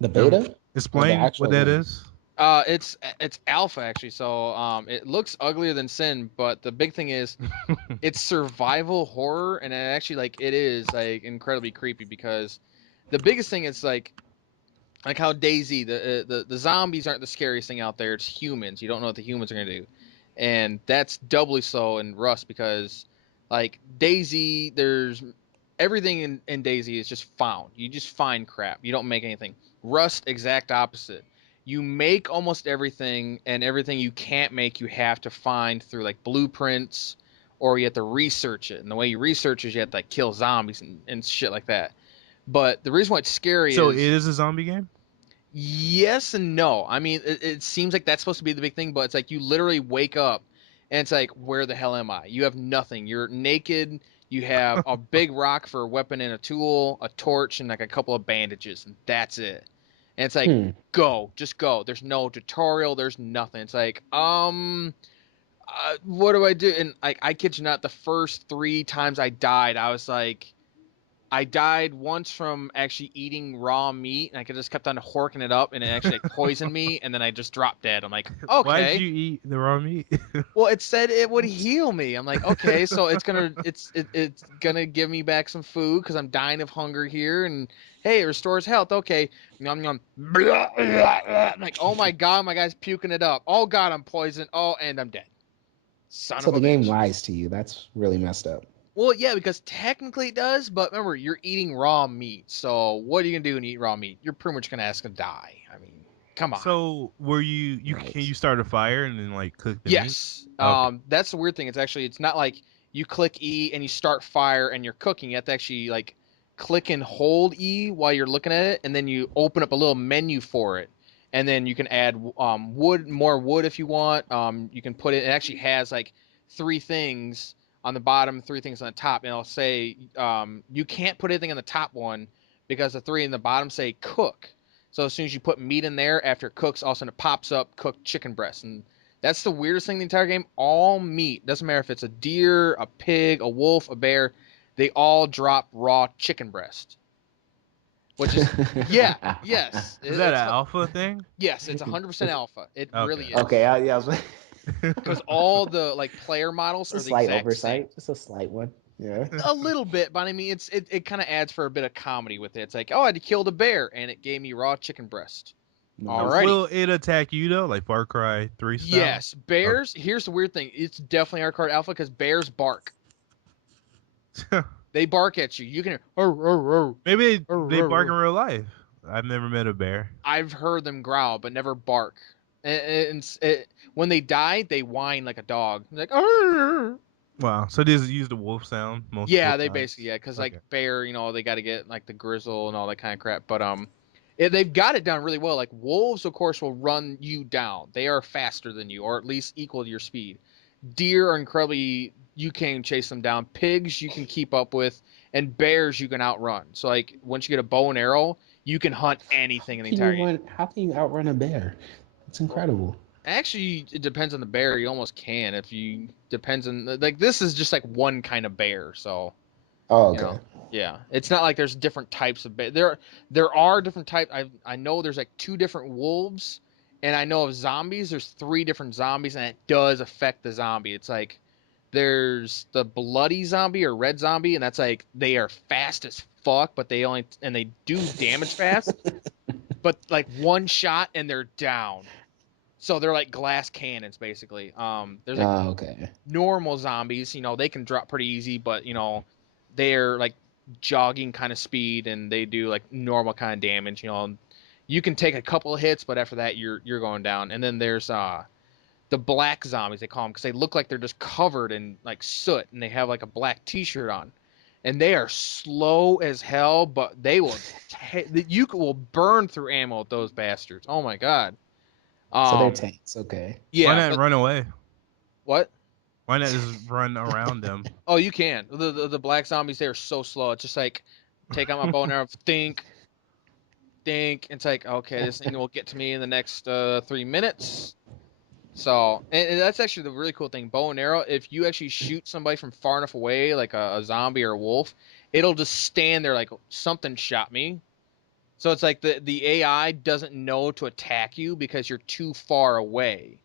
The beta? Explain actual what that game? is. It's alpha actually, so it looks uglier than sin, but the big thing is it's survival horror, and it actually like it is like incredibly creepy because the biggest thing is like how Daisy the zombies aren't the scariest thing out there. It's humans. You don't know what the humans are gonna do, and that's doubly so in Rust because like Daisy, there's everything in Daisy is just found. You just find crap. You don't make anything. Rust, exact opposite. You make almost everything, and everything you can't make, you have to find through like blueprints, or you have to research it. And the way you research is you have to like kill zombies and shit like that. But the reason why it's scary So it is is a zombie game. yes and no. I mean, it seems like that's supposed to be the big thing, but it's like you literally wake up and it's like, where the hell am I? You have nothing. You're naked. You have a big rock for a weapon and a tool, a torch, and like a couple of bandages, and that's it. And it's like, go, just go. There's no tutorial. There's nothing. It's like, what do I do? And I kid you not, the first 3 times I died, I was like, I died once from actually eating raw meat, and I just kept on horking it up, and it actually poisoned me, and then I just dropped dead. I'm like, Why did okay. you eat the raw meat? Well, it said it would heal me. I'm like, okay, so it's gonna give me back some food because I'm dying of hunger here, and hey, it restores health. Okay, yum yum. Blah, blah, blah. I'm like, oh my god, my guy's puking it up. Oh god, I'm poisoned. Oh, and I'm dead. Son So of a the game bitch. lies to you. That's really messed up. Well, yeah, because technically it does, but remember, you're eating raw meat. So what are you gonna do when you eat raw meat? You're pretty much gonna ask to die. I mean, come on. So were you Right. can you start a fire and then like cook the meat? Yes. Okay. That's the weird thing. It's not like you click E and you start fire and you're cooking. You have to actually like click and hold E while you're looking at it, and then you open up a little menu for it. And then you can add more wood if you want. You can put it actually has like 3 things on the bottom, 3 things on the top, and it'll say you can't put anything on the top one because the 3 in the bottom say cook. So as soon as you put meat in there, after it cooks, all of a sudden it pops up cooked chicken breast. And that's the weirdest thing in the entire game. All meat, doesn't matter if it's a deer, a pig, a wolf, a bear, they all drop raw chicken breast. Which is, yes. Is that an alpha thing? Yes, it's 100% alpha. It really is. Okay, yeah, I was Because all the like player models it's a are the slight exact oversight. same. Just a slight one. Yeah. A little bit, but I mean, it kind of adds for a bit of comedy with it. It's like, oh, I had to kill the bear, and it gave me raw chicken breast. Alrighty. Will it attack you though, like Far Cry 3 style? Yes, bears. Okay. Here's the weird thing. It's definitely hardcore alpha because bears bark. They bark at you. You can hear. Maybe they bark in real life. I've never met a bear. I've heard them growl, but never bark. When they die, they whine like a dog. Like, arr! Wow. So they just use the wolf sound most Yeah, of the they time? basically, yeah, because Okay. like bear, they got to get like the grizzle and all that kind of crap. But they've got it done really well. Like wolves, of course, will run you down. They are faster than you, or at least equal to your speed. Deer are incredibly, you can chase them down. Pigs you can keep up with, and bears you can outrun. So like once you get a bow and arrow, you can hunt anything in the entire game. How can you outrun a bear? It's incredible. Actually, it depends on the bear. You almost can depends on like this is just like one kind of bear. So. Oh, okay. Yeah, it's not like there's different types of bear. There are different types. I know there's like 2 different wolves, and I know of zombies. There's 3 different zombies, and it does affect the zombie. It's like there's the bloody zombie or red zombie, and that's like they are fast as fuck, but they do damage fast, but like one shot and they're down. So they're like glass cannons basically. There's like okay. normal zombies. They can drop pretty easy, but they're like jogging kind of speed and they do like normal kind of damage. You can take a couple of hits, but after that you're going down. And then there's the black zombies, they call them, because they look like they're just covered in like soot and they have like a black t-shirt on, and they are slow as hell, but they will you will burn through ammo with those bastards. Oh my god. So they're tanks. Okay. Yeah. Why not run away? What? Why not just run around them? Oh, you can. The black zombies, they are so slow. It's just like, take out my bow and arrow, think. It's like, okay, this thing will get to me in the next 3 minutes. So, and that's actually the really cool thing. Bow and arrow, if you actually shoot somebody from far enough away, like a zombie or a wolf, it'll just stand there like, something shot me. So it's like the AI doesn't know to attack you because you're too far away.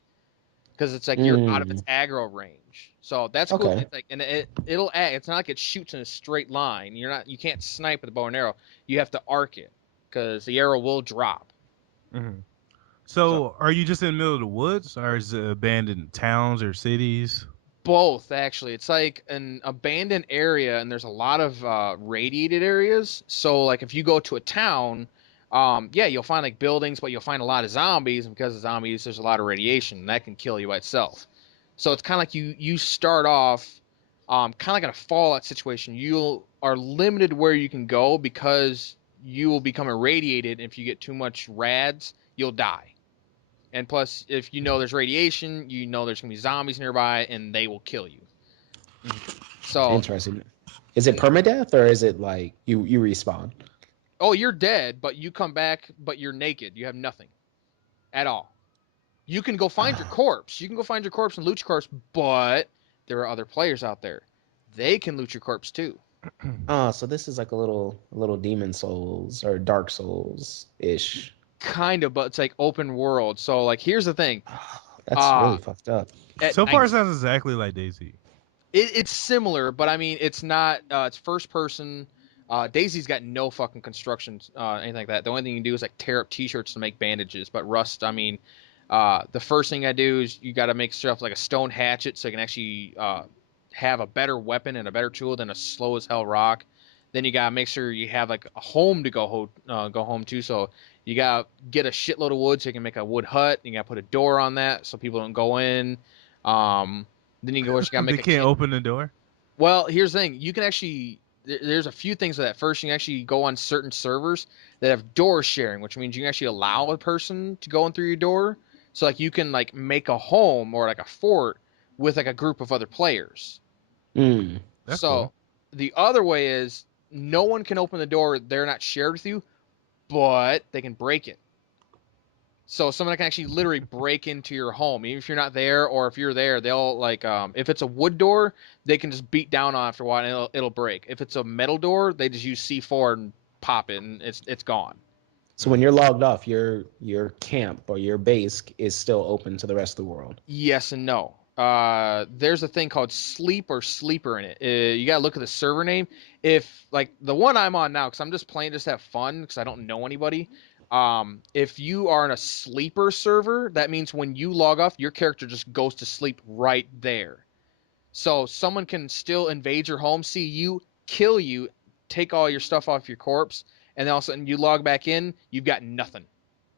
Because it's like you're out of its aggro range. So that's cool. Okay. It's like, and it'll act. It's not like it shoots in a straight line. You can't snipe with a bow and arrow. You have to arc it because the arrow will drop. Mm-hmm. So are you just in the middle of the woods, or is it abandoned towns or cities? Both, actually. It's like an abandoned area, and there's a lot of radiated areas. So like if you go to a town, you'll find like buildings, but you'll find a lot of zombies, and because of zombies, there's a lot of radiation, and that can kill you by itself. So it's kind of like you start off kind of like in a Fallout situation. You are limited where you can go because you will become irradiated. If you get too much rads, you'll die. And plus, if there's radiation, there's going to be zombies nearby, and they will kill you. So interesting. Is it permadeath or is it like you respawn? oh, you're dead, but you come back, but you're naked. You have nothing at all. You can go find your corpse. You can go find your corpse and loot your corpse, but there are other players out there. They can loot your corpse too. Oh, so this is like a little Demon Souls or Dark Souls ish. Kind of, but it's like open world. So like, here's the thing. That's Uh, really fucked up. at So far, it 19, sounds exactly like Daisy. it's similar, but I mean, it's not. It's first person. Daisy's got no fucking construction, anything like that. The only thing you can do is like tear up T-shirts to make bandages. But Rust, I mean, the first thing I do is you got to make stuff like a stone hatchet so you can actually have a better weapon and a better tool than a slow as hell rock. Then you gotta make sure you have like a home to go home to. So you gotta get a shitload of wood so you can make a wood hut. You gotta put a door on that so people don't go in. Then you gotta They make a can't open the door. well, here's the thing. You can actually there's a few things with that. First, you can actually go on certain servers that have door sharing, which means you can actually allow a person to go in through your door. So like you can like make a home or like a fort with like a group of other players. Mm. That's So cool. the other way is no one can open the door. They're not shared with you, but they can break it. So someone can actually literally break into your home, even if you're not there, or if you're there, they'll like if it's a wood door, they can just beat down on it after a while and it'll break. If it's a metal door, they just use C4 and pop it and it's gone. So when you're logged off, your camp or your base is still open to the rest of the world. Yes and no. There's a thing called sleep or sleeper in it. You gotta look at the server name. If like the one I'm on now, because I'm just playing just to have fun, because I don't know anybody. If you are in a sleeper server, that means when you log off, your character just goes to sleep right there. So someone can still invade your home, see you, kill you, take all your stuff off your corpse, and then all of a sudden you log back in, you've got nothing.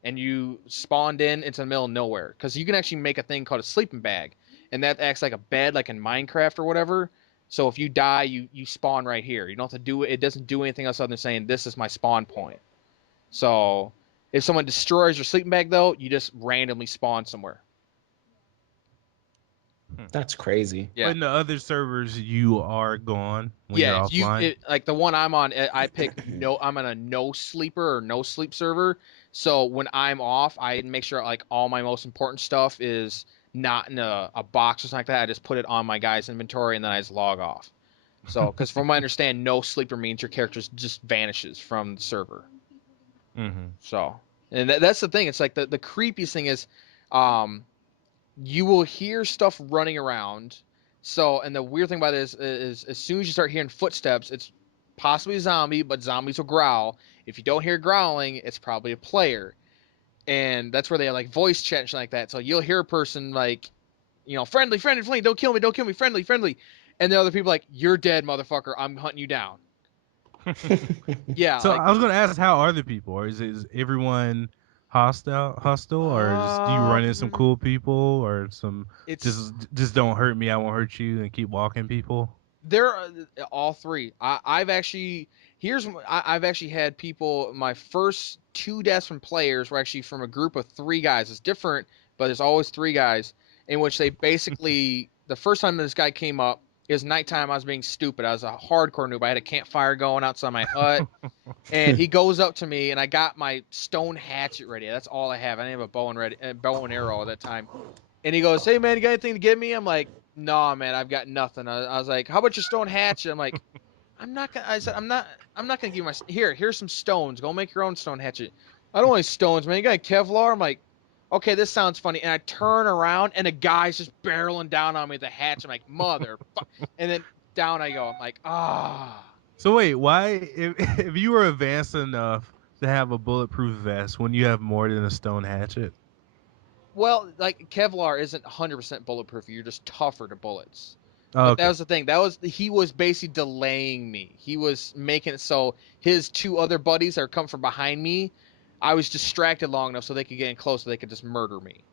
And you spawned in into the middle of nowhere. Because you can actually make a thing called a sleeping bag. And that acts like a bed, like in Minecraft or whatever. So if you die, you spawn right here. You don't have to do it. It doesn't do anything else other than saying, this is my spawn point. So if someone destroys your sleeping bag, though, you just randomly spawn somewhere. That's crazy. Yeah. But in the other servers, you are gone when you're Yeah, if you offline. like the one I'm on, I pick no. I'm on a no sleeper or no sleep server. So when I'm off, I make sure like all my most important stuff is not in a box or something like that. I just put it on my guy's inventory and then I just log off. So because from what I understand, no sleeper means your character just vanishes from the server. Mm-hmm. So and that's the thing. It's like the creepiest thing is, um, you will hear stuff running around. So, and the weird thing about it is as soon as you start hearing footsteps, it's possibly a zombie, but zombies will growl. If you don't hear growling, it's probably a player. And that's where they have like voice chat and shit like that. So you'll hear a person like, friendly, friendly, friendly, don't kill me, friendly, friendly. And the other people like, you're dead, motherfucker. I'm hunting you down. Yeah, So like, I was gonna ask, how are the people? Or is everyone hostile, or do you run into some um, cool people, or some it's just don't hurt me, I won't hurt you, and keep walking people? There are all three. I've actually I've actually had people. My first two deaths from players were actually from a group of three guys. It's different, but there's always three guys in which they basically the first time this guy came up, it was nighttime. I was being stupid. I was a hardcore noob. I had a campfire going outside my hut, and he goes up to me, and I got my stone hatchet ready. That's all I have. I didn't have a bow and arrow at that time. And he goes, "Hey man, you got anything to give me?" I'm like, "Nah, man, I've got nothing." I was like, "How about your stone hatchet?" I'm like, "I'm not gonna." I said, I'm not gonna give you my here's some stones. Go make your own stone hatchet." I don't want any stones, man. You got Kevlar? I'm like, "Okay, this sounds funny." And I turn around, and a guy's just barreling down on me with a hatchet. I'm like, "Mother," and then down I go. I'm like, "Ah." So wait, why if you were advanced enough to have a bulletproof vest when you have more than a stone hatchet? Well, like Kevlar isn't 100% bulletproof. You're just tougher to bullets. Oh, But that okay. was the thing. He was basically delaying me. He was making it so his two other buddies that are coming from behind me, I was distracted long enough so they could get in close so they could just murder me.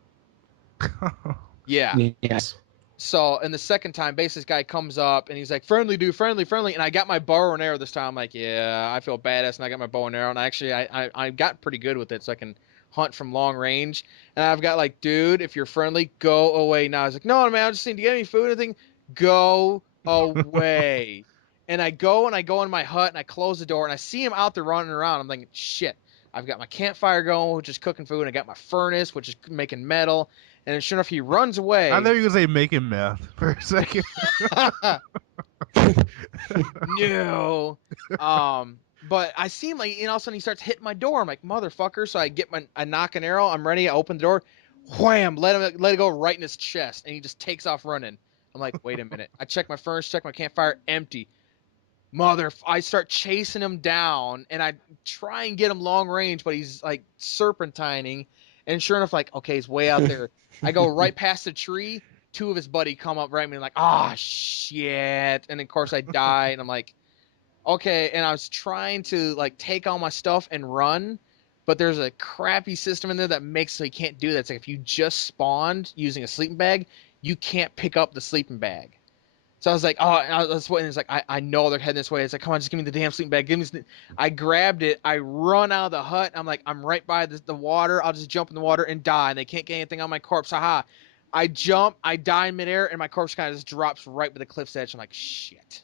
Yeah. Yes. So and the second time, basically this guy comes up and he's like, "Friendly, dude, friendly, friendly." And I got my bow and arrow this time. I'm like, "Yeah, I feel badass," and I got my bow and arrow. And actually, I got pretty good with it, so I can hunt from long range. And I've got like, "Dude, if you're friendly, go away now." I was like, "No, man, I just need to get any food or anything. Go away." And I go in my hut and I close the door and I see him out there running around. I'm thinking, shit, I've got my campfire going, which is cooking food, and I got my furnace, which is making metal. And then sure enough, he runs I away. thought you were gonna say making meth for a second. No. But I see him like, all of a sudden he starts hitting my door. I'm like, motherfucker. So I knock an arrow. I'm ready. I open the door. Wham! Let it go right in his chest, and he just takes off running. I'm like, wait a minute. I check my furnace, check my campfire, empty. I start chasing him down, and I try and get him long range, but he's like serpentining. And sure enough, like, okay, he's way out there. I go right past the tree. Two of his buddy come up right at me, like, ah, shit. And of course, I die, and I'm like, okay. And I was trying to like take all my stuff and run, but there's a crappy system in there that makes so you can't do that. It's like if you just spawned using a sleeping bag, you can't pick up the sleeping bag. So I was like, oh, I was waiting. It's like, I know they're heading this way. It's like, come on, just give me the damn sleeping bag. I grabbed it. I run out of the hut. I'm like, I'm right by the water. I'll just jump in the water and die. And they can't get anything on my corpse. Haha. I jump. I die in midair, and my corpse kind of just drops right by the cliff's edge. I'm like, shit.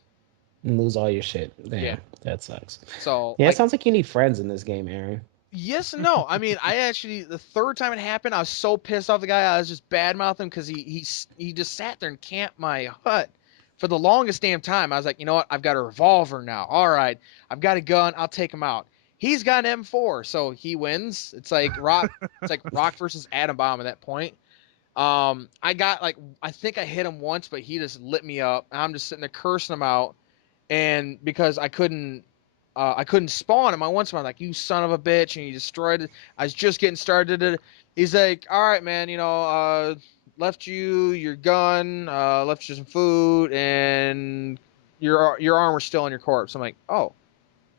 And lose all your shit. Damn, Yeah. that sucks. So Yeah, like, it sounds like you need friends in this game, Aaron. yes and no. I mean, the third time it happened, I was so pissed off the guy. I was just bad mouthing because he just sat there and camped my hut for the longest damn time. I was like, you know what? I've got a revolver now. All right, I've got a gun. I'll take him out. He's got an M4, so he wins. It's like rock. It's like rock versus atom bomb at that point. I think I hit him once, but he just lit me up. I'm just sitting there cursing him out, and because I couldn't spawn him. I once I'm like, you son of a bitch, and he destroyed it. I was just getting started. He's like, all right, man, left you your gun, left you some food, and your armor's still on your corpse. I'm like, oh,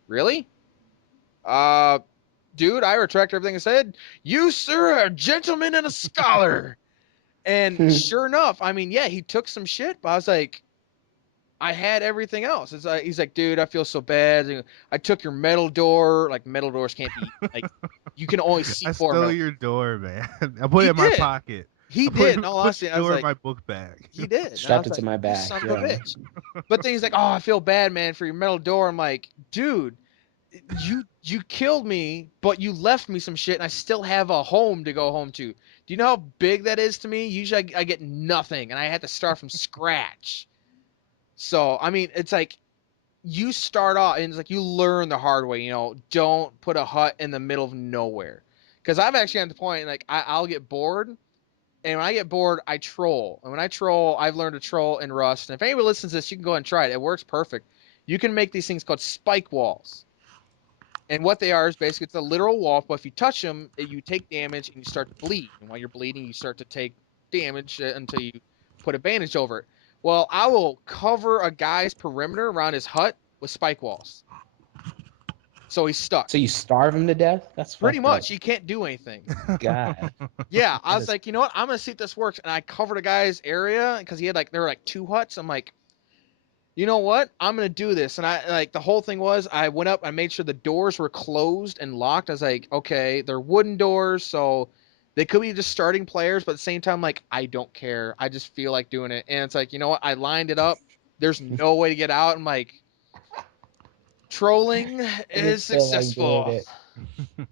really? Dude, I retract everything I said. You, sir, are a gentleman and a scholar. And sure enough, I mean, yeah, he took some shit, but I was like, I had everything else. It's like, he's like, dude, I feel so bad. I took your metal door. Like, metal doors can't be, like, you can only see I four stole metal. your door, man. I put He it in my did. pocket. He I put did. it- In all put honesty, the I was door in like, my book bag. he did. And I Strapped was it to like, my you back. son of Yeah. a bitch. But then he's like, oh, I feel bad, man, for your metal door. I'm like, dude, you killed me, but you left me some shit, and I still have a home to go home to. Do you know how big that is to me? Usually I get nothing, and I had to start from scratch. So, I mean, it's like, you start off, and it's like you learn the hard way. Don't put a hut in the middle of nowhere. Because I've actually gotten to the point, like, I'll get bored, and when I get bored, I troll. And when I troll, I've learned to troll in Rust. And if anybody listens to this, you can go ahead and try it. It works perfect. You can make these things called spike walls. And what they are is basically it's a literal wall, but if you touch them, you take damage and you start to bleed. And while you're bleeding, you start to take damage until you put a bandage over it. Well, I will cover a guy's perimeter around his hut with spike walls. So he's stuck. So you starve him to death? That's Pretty fucked much. up. He can't do anything. God. Yeah, I That was is- like, you know what? I'm gonna see if this works, and I covered a guy's area because there were like two huts. I'm like, you know what? I'm gonna do this, and I like the whole thing was I went up, I made sure the doors were closed and locked. I was like, okay, they're wooden doors, so they could be just starting players, but at the same time, like, I don't care. I just feel like doing it, and it's like, you know what? I lined it up. There's no way to get out. I'm like, trolling I is just feel like doing successful. it.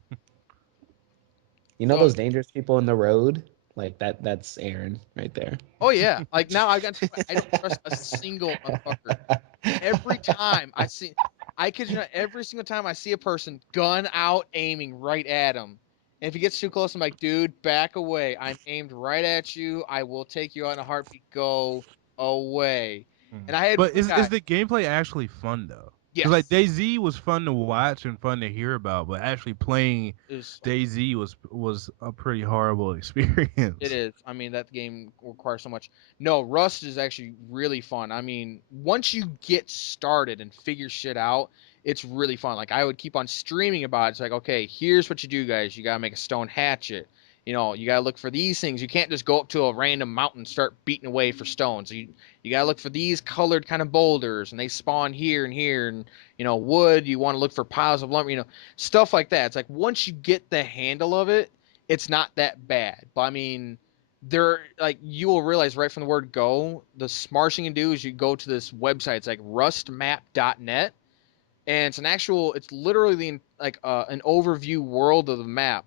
You know So, those dangerous people in the road? Like that's Aaron right there. oh yeah, like now I don't trust a single motherfucker. Every time every single time I see a person, gun out, aiming right at him. And if he gets too close, I'm like, dude, back away. I'm aimed right at you. I will take you out in a heartbeat. Go away. And I had But one is guy. the gameplay actually fun though? Yes. Because like DayZ was fun to watch and fun to hear about, but actually playing DayZ was a pretty horrible experience. It is. I mean, that game requires so much. No, Rust is actually really fun. I mean, once you get started and figure shit out, it's really fun. Like, I would keep on streaming about it. It's like, okay, here's what you do, guys. You got to make a stone hatchet. You got to look for these things. You can't just go up to a random mountain and start beating away for stones. You got to look for these colored kind of boulders, and they spawn here and here. And, wood, you want to look for piles of lumber, stuff like that. It's like once you get the handle of it, it's not that bad. But I mean, There, like, you will realize right from the word go, the smartest thing you can do is you go to this website. It's like rustmap.net, and it's literally an overview world of the map,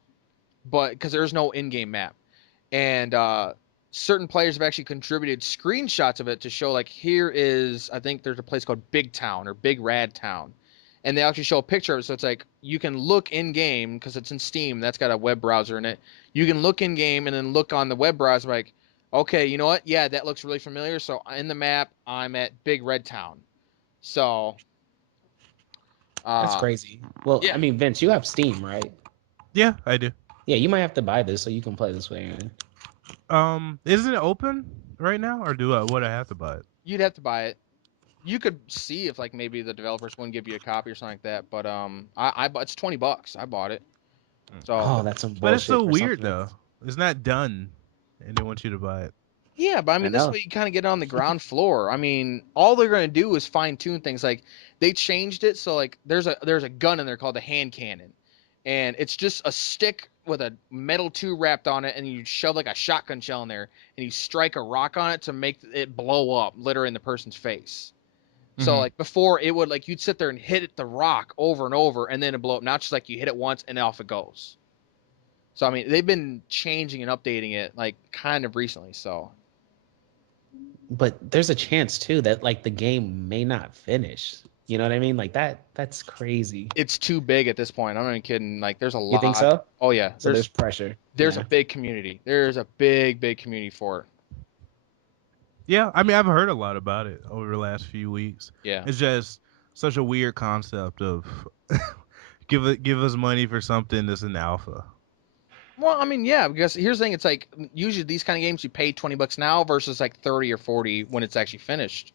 but because there's no in-game map, and certain players have actually contributed screenshots of it to show, like, here is, I think there's a place called Big Town or Big Rad Town, and they actually show a picture of it. So it's like you can look in game because it's in Steam. That's got a web browser in it. You can look in game and then look on the web browser, like, okay, you know what? Yeah, that looks really familiar. So in the map, I'm at Big Red Town. So, That's uh, crazy. Well, yeah, I mean, Vince, you have Steam, right? Yeah, I do. Yeah, you might have to buy this so you can play this way. Isn't it open right now, or would I have to buy it? you'd have to buy it. You could see if, like, maybe the developers wouldn't give you a copy or something like that. But I bought, it's $20. I bought it. So Oh, that's some But it's bullshit so for weird something though. else. It's not done, and they want you to buy it. yeah, but I I mean, this know. way you kind of get on the ground floor. I mean, all they're gonna do is fine tune things. Like, they changed it so, like, there's a gun in there called the hand cannon, and it's just a stick with a metal tube wrapped on it, and you shove like a shotgun shell in there, and you strike a rock on it to make it blow up, literally in the person's face. So, Mhm. like, before, it would, like, you'd sit there and hit the rock over and over, and then it blow up. Now it's just like you hit it once and off it goes. So I mean, they've been changing and updating it, like, kind of recently. So But there's a chance too that like the game may not finish. You know what I mean? Like that's crazy. it's too big at this point. I'm not even kidding. Like, there's a You think lot. so? Oh yeah, So there's there's pressure. there's a Yeah. big community. There's a big community for it. Yeah, I mean I've heard a lot about it over the last few weeks. Yeah. It's just such a weird concept of give us money for something that's an alpha. Well, I mean, yeah, because here's the thing. It's like, usually these kind of games you pay $20 now versus like 30 or 40 when it's actually finished.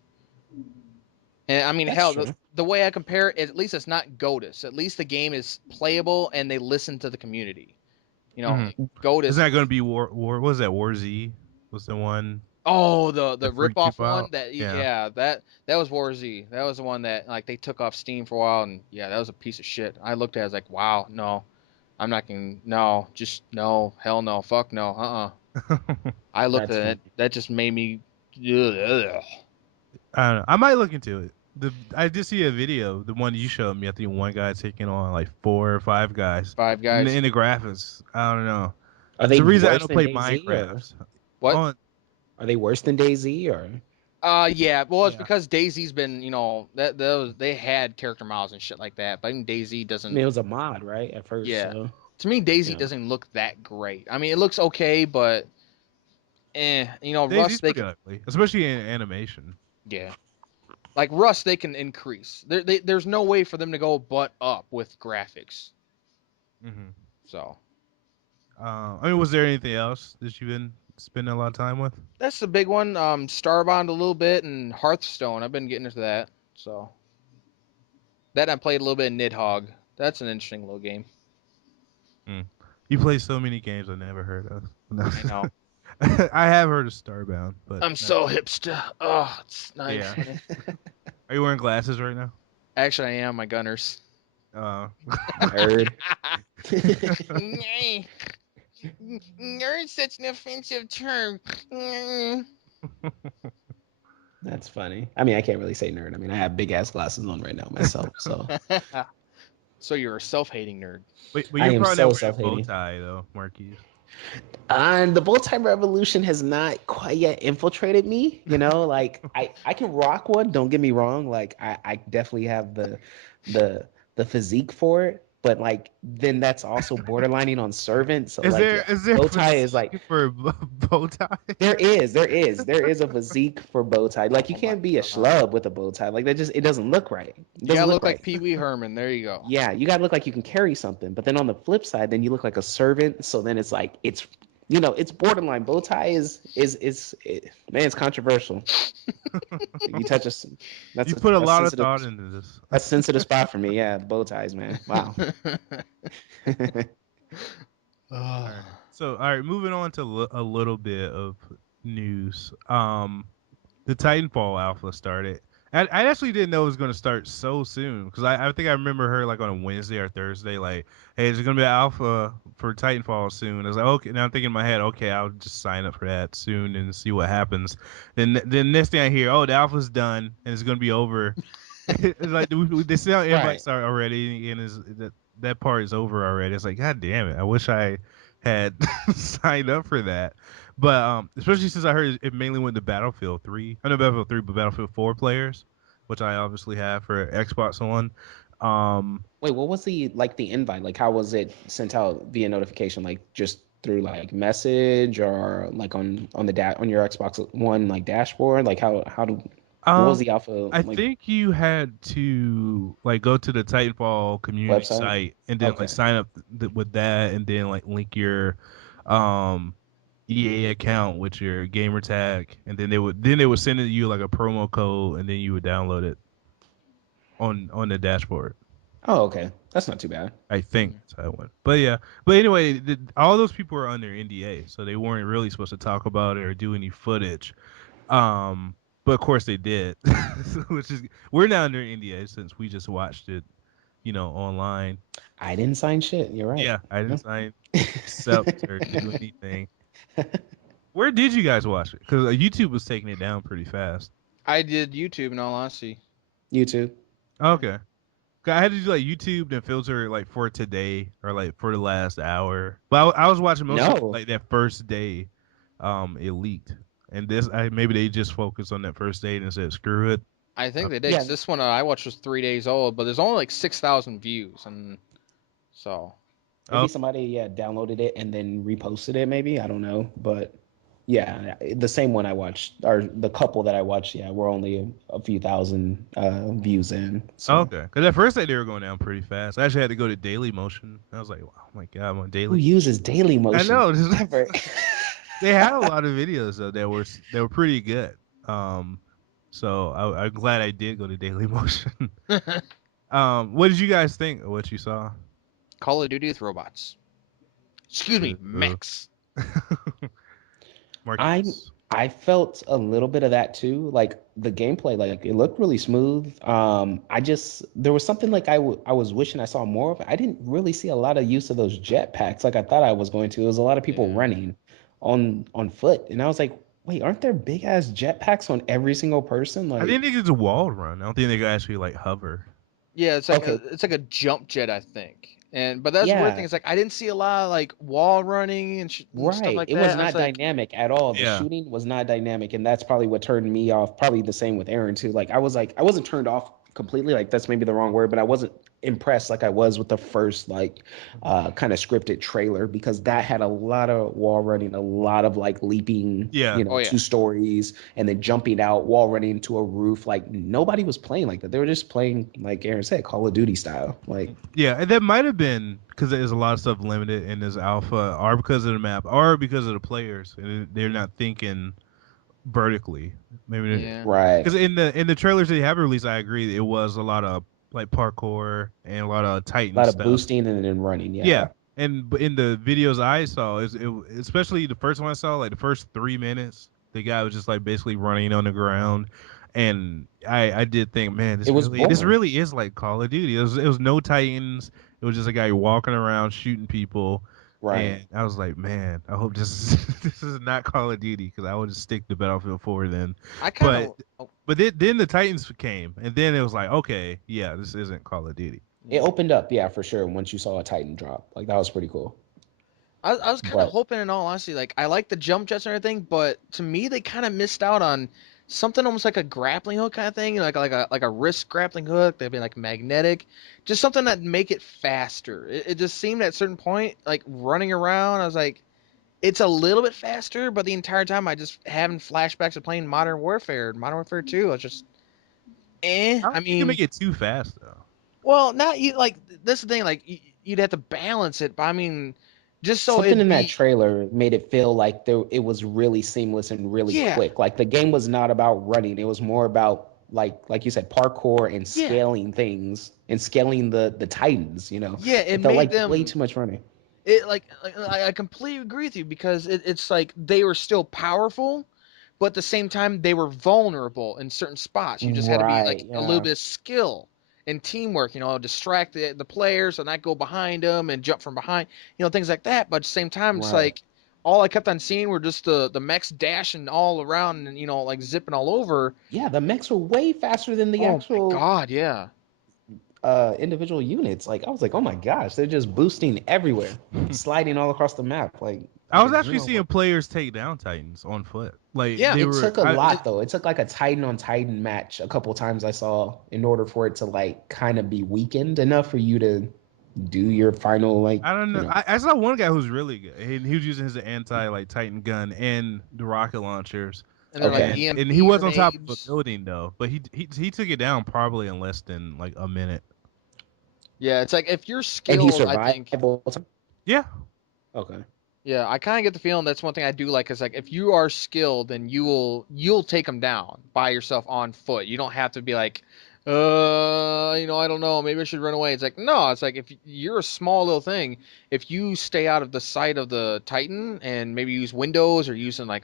And I mean, That's hell, true. the way I compare it, at least it's not GOTUS. At least the game is playable and they listen to the community. You know, Hmm. Is GOTUS that going is, to be War? What was that War Z? Was the one oh, the that rip freaked you off one out? that, Yeah. yeah, that was War Z. That was the one that, like, they took off Steam for a while, and yeah, that was a piece of shit. I looked at it, I was like, wow, no, I'm not gonna, no, just no, hell no, fuck no, I looked That's at it, funny. that just made me, ugh. I don't know. I might look into it. I did see a video, the one you showed me. I think one guy taking on like 4 or 5 guys, Five and Guys. in the graphics, I don't know. Are It's they the reason I worse don't than play DayZ or Minecraft. What? On are they worse than DayZ or Yeah, well, it's Yeah. because Daisy's been, that those they had character models and shit like that, but I think Daisy I mean doesn't. it was a mod, right? At first, Yeah, so to me, Daisy yeah. doesn't look that great. I mean, it looks okay, but Rust, DayZ's they pretty can, ugly, especially in animation. yeah, like Rust, they can increase. There's no way for them to go butt up with graphics. Hmm. So I mean, was there anything else that you've been spending a lot of time with? that's the big one. Starbound a little bit, and Hearthstone. I've been getting into that. So that, I played a little bit of Nidhogg. That's an interesting little game. Hmm. You play so many games I've never heard of. No. I know. I have heard of Starbound, but I'm so hipster. Oh, it's not even yeah. funny. Are you wearing glasses right now? Actually, I am, my Gunners. Uh, Nerd. Nay. Nerd's such an offensive term. That's funny. I mean, I can't really say nerd. I mean, I have big ass glasses on right now myself, so So you're a self-hating nerd. but I you're am probably not so wearing a bow self-hating. tie though, Marquise. And the bow tie revolution has not quite yet infiltrated me. You know, like I can rock one. Don't get me wrong. Like I definitely have the the physique for it. But like then that's also borderlining on servant. So like yeah, Is there bow tie is like physique for a bow tie? there is a physique for bow tie. Like you Oh my can't be a god. schlub with a bow tie. Like that just it doesn't look right. It You doesn't gotta look look like right. Pee Wee Herman. There you go. Yeah, you gotta look like you can carry something. But then on the flip side, then you look like a servant. So then it's like it's borderline. Bow tie man, it's controversial. You touch us. That's You a put a that's lot of sensitive. thought into this. That's sensitive spot for me. Yeah, bow ties, man. Wow. All right. So, all right, moving on to a little bit of news. The Titanfall alpha started. I actually didn't know it was going to start so soon because I think I remember her like on a Wednesday or Thursday, like, hey, there's going to be an alpha for Titanfall soon. I was like, okay. Now I'm thinking in my head, okay, I'll just sign up for that soon and see what happens. Then next thing I hear, oh, the alpha's done and it's going to be over. It's like they sent out Right. invites already, and that part is over already. It's like, God damn it! I wish I had signed up for that. But especially since I heard it mainly went to Battlefield 3. I know Battlefield 3, but Battlefield 4 players, which I obviously have for Xbox One. Wait, what was the invite? Like, how was it sent out via notification? Like, just through like message or like on the on your Xbox One like dashboard? Like, what was um, the alpha I like think you had to like go to the Titanfall community website? site and then like Okay. sign up with that, and then like link your um EA account with your gamer tag, and then they would send it to you like a promo code, and then you would download it on the dashboard. Oh, okay. That's not too bad. I think that's how it went. But yeah, but anyway, all those people were under NDA, so they weren't really supposed to talk about it or do any footage. Um, but of course they did, which is we're now under NDA since we just watched it, online. I didn't sign shit. You're right. Yeah, I Yeah. didn't sign, accept, or do anything. Where did you guys watch it? Because YouTube was taking it down pretty fast. I did YouTube in all honesty. YouTube. Okay. 'Cause I had to do like YouTube and filter like for today or like for the last hour. But I was watching most of it, No. like that first day, it leaked. And maybe they just focused on that first day and said screw it. I think they did. 'Cause Yeah. this one I watched was 3 days old, but there's only like 6,000 views, and so Maybe Oh, somebody downloaded it and then reposted it. Maybe I don't know, but yeah, the same one I watched, or the couple that I watched, yeah, we're only a few thousand views in. So okay. Because at first day they were going down pretty fast. I actually had to go to Daily Motion. I was like, oh my god, I'm on who Daily. uses Daily I Motion know. ever? They had a lot of videos though that were pretty good. So I'm glad I did go to Daily Motion. What did you guys think of what you saw? Call of Duty with robots. Excuse me, Uh, mechs. I Marquise. I felt a little bit of that too. Like the gameplay, like it looked really smooth. I just there was something like I was wishing I saw more of it. I didn't really see a lot of use of those jetpacks like I thought I was going to. It was a lot of people Yeah. running on foot, and I was like, wait, aren't there big ass jetpacks on every single person? I Like, think it's a wall run. I don't think they could actually like hover. Yeah, okay, it's like a jump jet, I think. But that's the weird thing. yeah, Is like I didn't see a lot of like wall running and stuff right. like It was that. I was not like, dynamic at all. The Yeah. shooting was not dynamic, and that's probably what turned me off. Probably the same with Aaron too. Like I wasn't turned off completely. Like that's maybe the wrong word, but I wasn't impressed like I was with the first like kind of scripted trailer because that had a lot of wall running, a lot of like leaping, Yeah. oh yeah, 2 stories and then jumping out, wall running into a roof. Like nobody was playing like that. They were just playing like Aaron said, Call of Duty style. Like Yeah, and that might have been because there's a lot of stuff limited in this alpha, or because of the map, or because of the players, and they're not thinking vertically. Maybe yeah. right. because in the trailers they have released, I agree, it was a lot of like parkour and a lot of A Titan lot of stuff. boosting and then running. Yeah, Yeah. but in the videos I saw, especially the first one I saw, like the first 3 minutes, the guy was just like basically running on the ground, and I did think, man, It this was really this boring. really is like Call of Duty. It was no Titans. It was just a guy walking around shooting people, Right. and I was like, man, I hope this is this is not Call of Duty because I would just stick to Battlefield 4 then. I kind But of. Oh, then the Titans came, and then it was like, okay, yeah, this isn't Call of Duty. It yeah. opened up, yeah, for sure. Once you saw a Titan drop, like that was pretty cool. I was kind of But hoping, in all honesty, like I like the jump jets and everything, but to me they kind of missed out on something almost like a grappling hook kind of thing, like a wrist grappling hook. They'd be like magnetic, just something that make it faster. It just seemed at a certain point, like running around, I was like, it's a little bit faster, but the entire time I just having flashbacks of playing Modern Warfare 2. I was just, I I don't think you can mean, make it too fast though. well, not you like that's the thing. Like you'd have to balance it, but I mean, just so something it'd in that be, trailer made it feel like it was really seamless and really yeah, quick. Like the game was not about running; it was more about like you said, parkour and yeah, scaling things and scaling the Titans. yeah. It It felt made like way them. too much running. It like I completely agree with you because it's like they were still powerful, but at the same time they were vulnerable in certain spots. You just had to be like Right. a little Yeah. bit of skill and teamwork, distract the players and not go behind them and jump from behind, things like that. But at the same time, it's Right. like all I kept on seeing were just the mechs dashing all around and like zipping all over. Yeah. The mechs were way faster than the Oh my actual god, yeah. individual units. Like I was like, oh my gosh, they're just boosting everywhere, sliding all across the map. Like I I was was like, actually bro, seeing players take down Titans on foot. Like Yeah. they it were. took a lot though. It took like a Titan on Titan match a couple times I saw in order for it to like kind of be weakened enough for you to do your final like I don't you know. know. I saw one guy who's really good. He was using his anti like Titan gun and the rocket launchers, And they're like Okay. and EMP he was on top of a grenades. building though. But he took it down probably in less than like a minute. Yeah, it's like if you're And he skilled, I survived think. all the time. Yeah. Okay. Yeah, I kind of get the feeling that's one thing I do like is like if you are skilled, then you'll take them down by yourself on foot. You don't have to be like, I don't know, maybe I should run away. It's like no, it's like if you're a small little thing, if you stay out of the sight of the Titan and maybe use windows or using like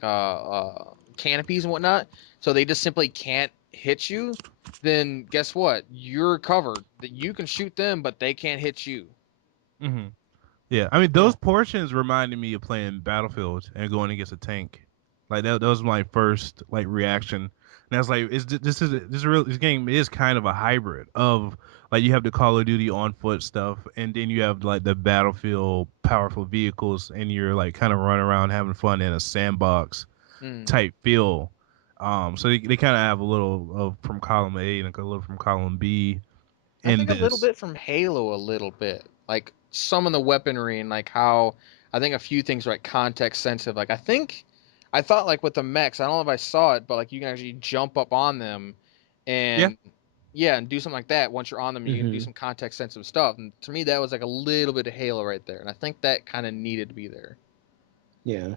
canopies and whatnot, so they just simply can't hit you, then guess what? You're covered. That you can shoot them, but they can't hit you. Hmm. Yeah. I mean, Yeah. those portions reminded me of playing Battlefield and going against a tank. Like that was my first like reaction. And I was like, this game is kind of a hybrid of like you have the Call of Duty on foot stuff, and then you have like the Battlefield powerful vehicles, and you're like kind of running around having fun in a sandbox Mm. type feel. So they kind of have a little of from column A and a little from column B I in think a little this. bit from Halo, a little bit like some of the weaponry and like how I think a few things are like context sensitive. Like I thought like with the mechs, I don't know if I saw it, but like you can actually jump up on them Yeah. and yeah, and do something like that. Once you're on them, you can do Hmm. some context sensitive stuff. And to me, that was like a little bit of Halo right there, and I think that kind of needed to be there. Yeah.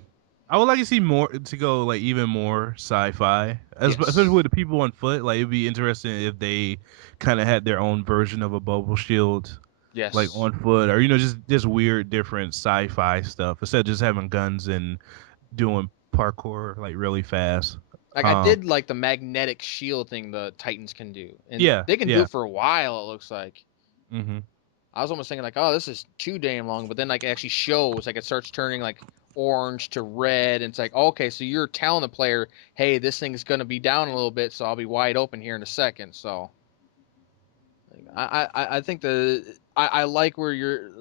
I would like to see more to go like even more sci-fi, especially Yes. with the people on foot. Like it'd be interesting if they kind of had their own version of a bubble shield, like Yes. on foot, or just weird different sci-fi stuff instead of just having guns and doing parkour like really fast. Like I Um, did like the magnetic shield thing the Titans can do, and yeah, they can do yeah, it for a while. It looks like. hmm I was almost thinking like, oh, this is too damn long, but then like it actually shows like it starts turning like orange to red, and it's like, okay, so you're telling the player, hey, this thing's gonna be down a little bit, so I'll be wide open here in a second. So like, I think I like where you're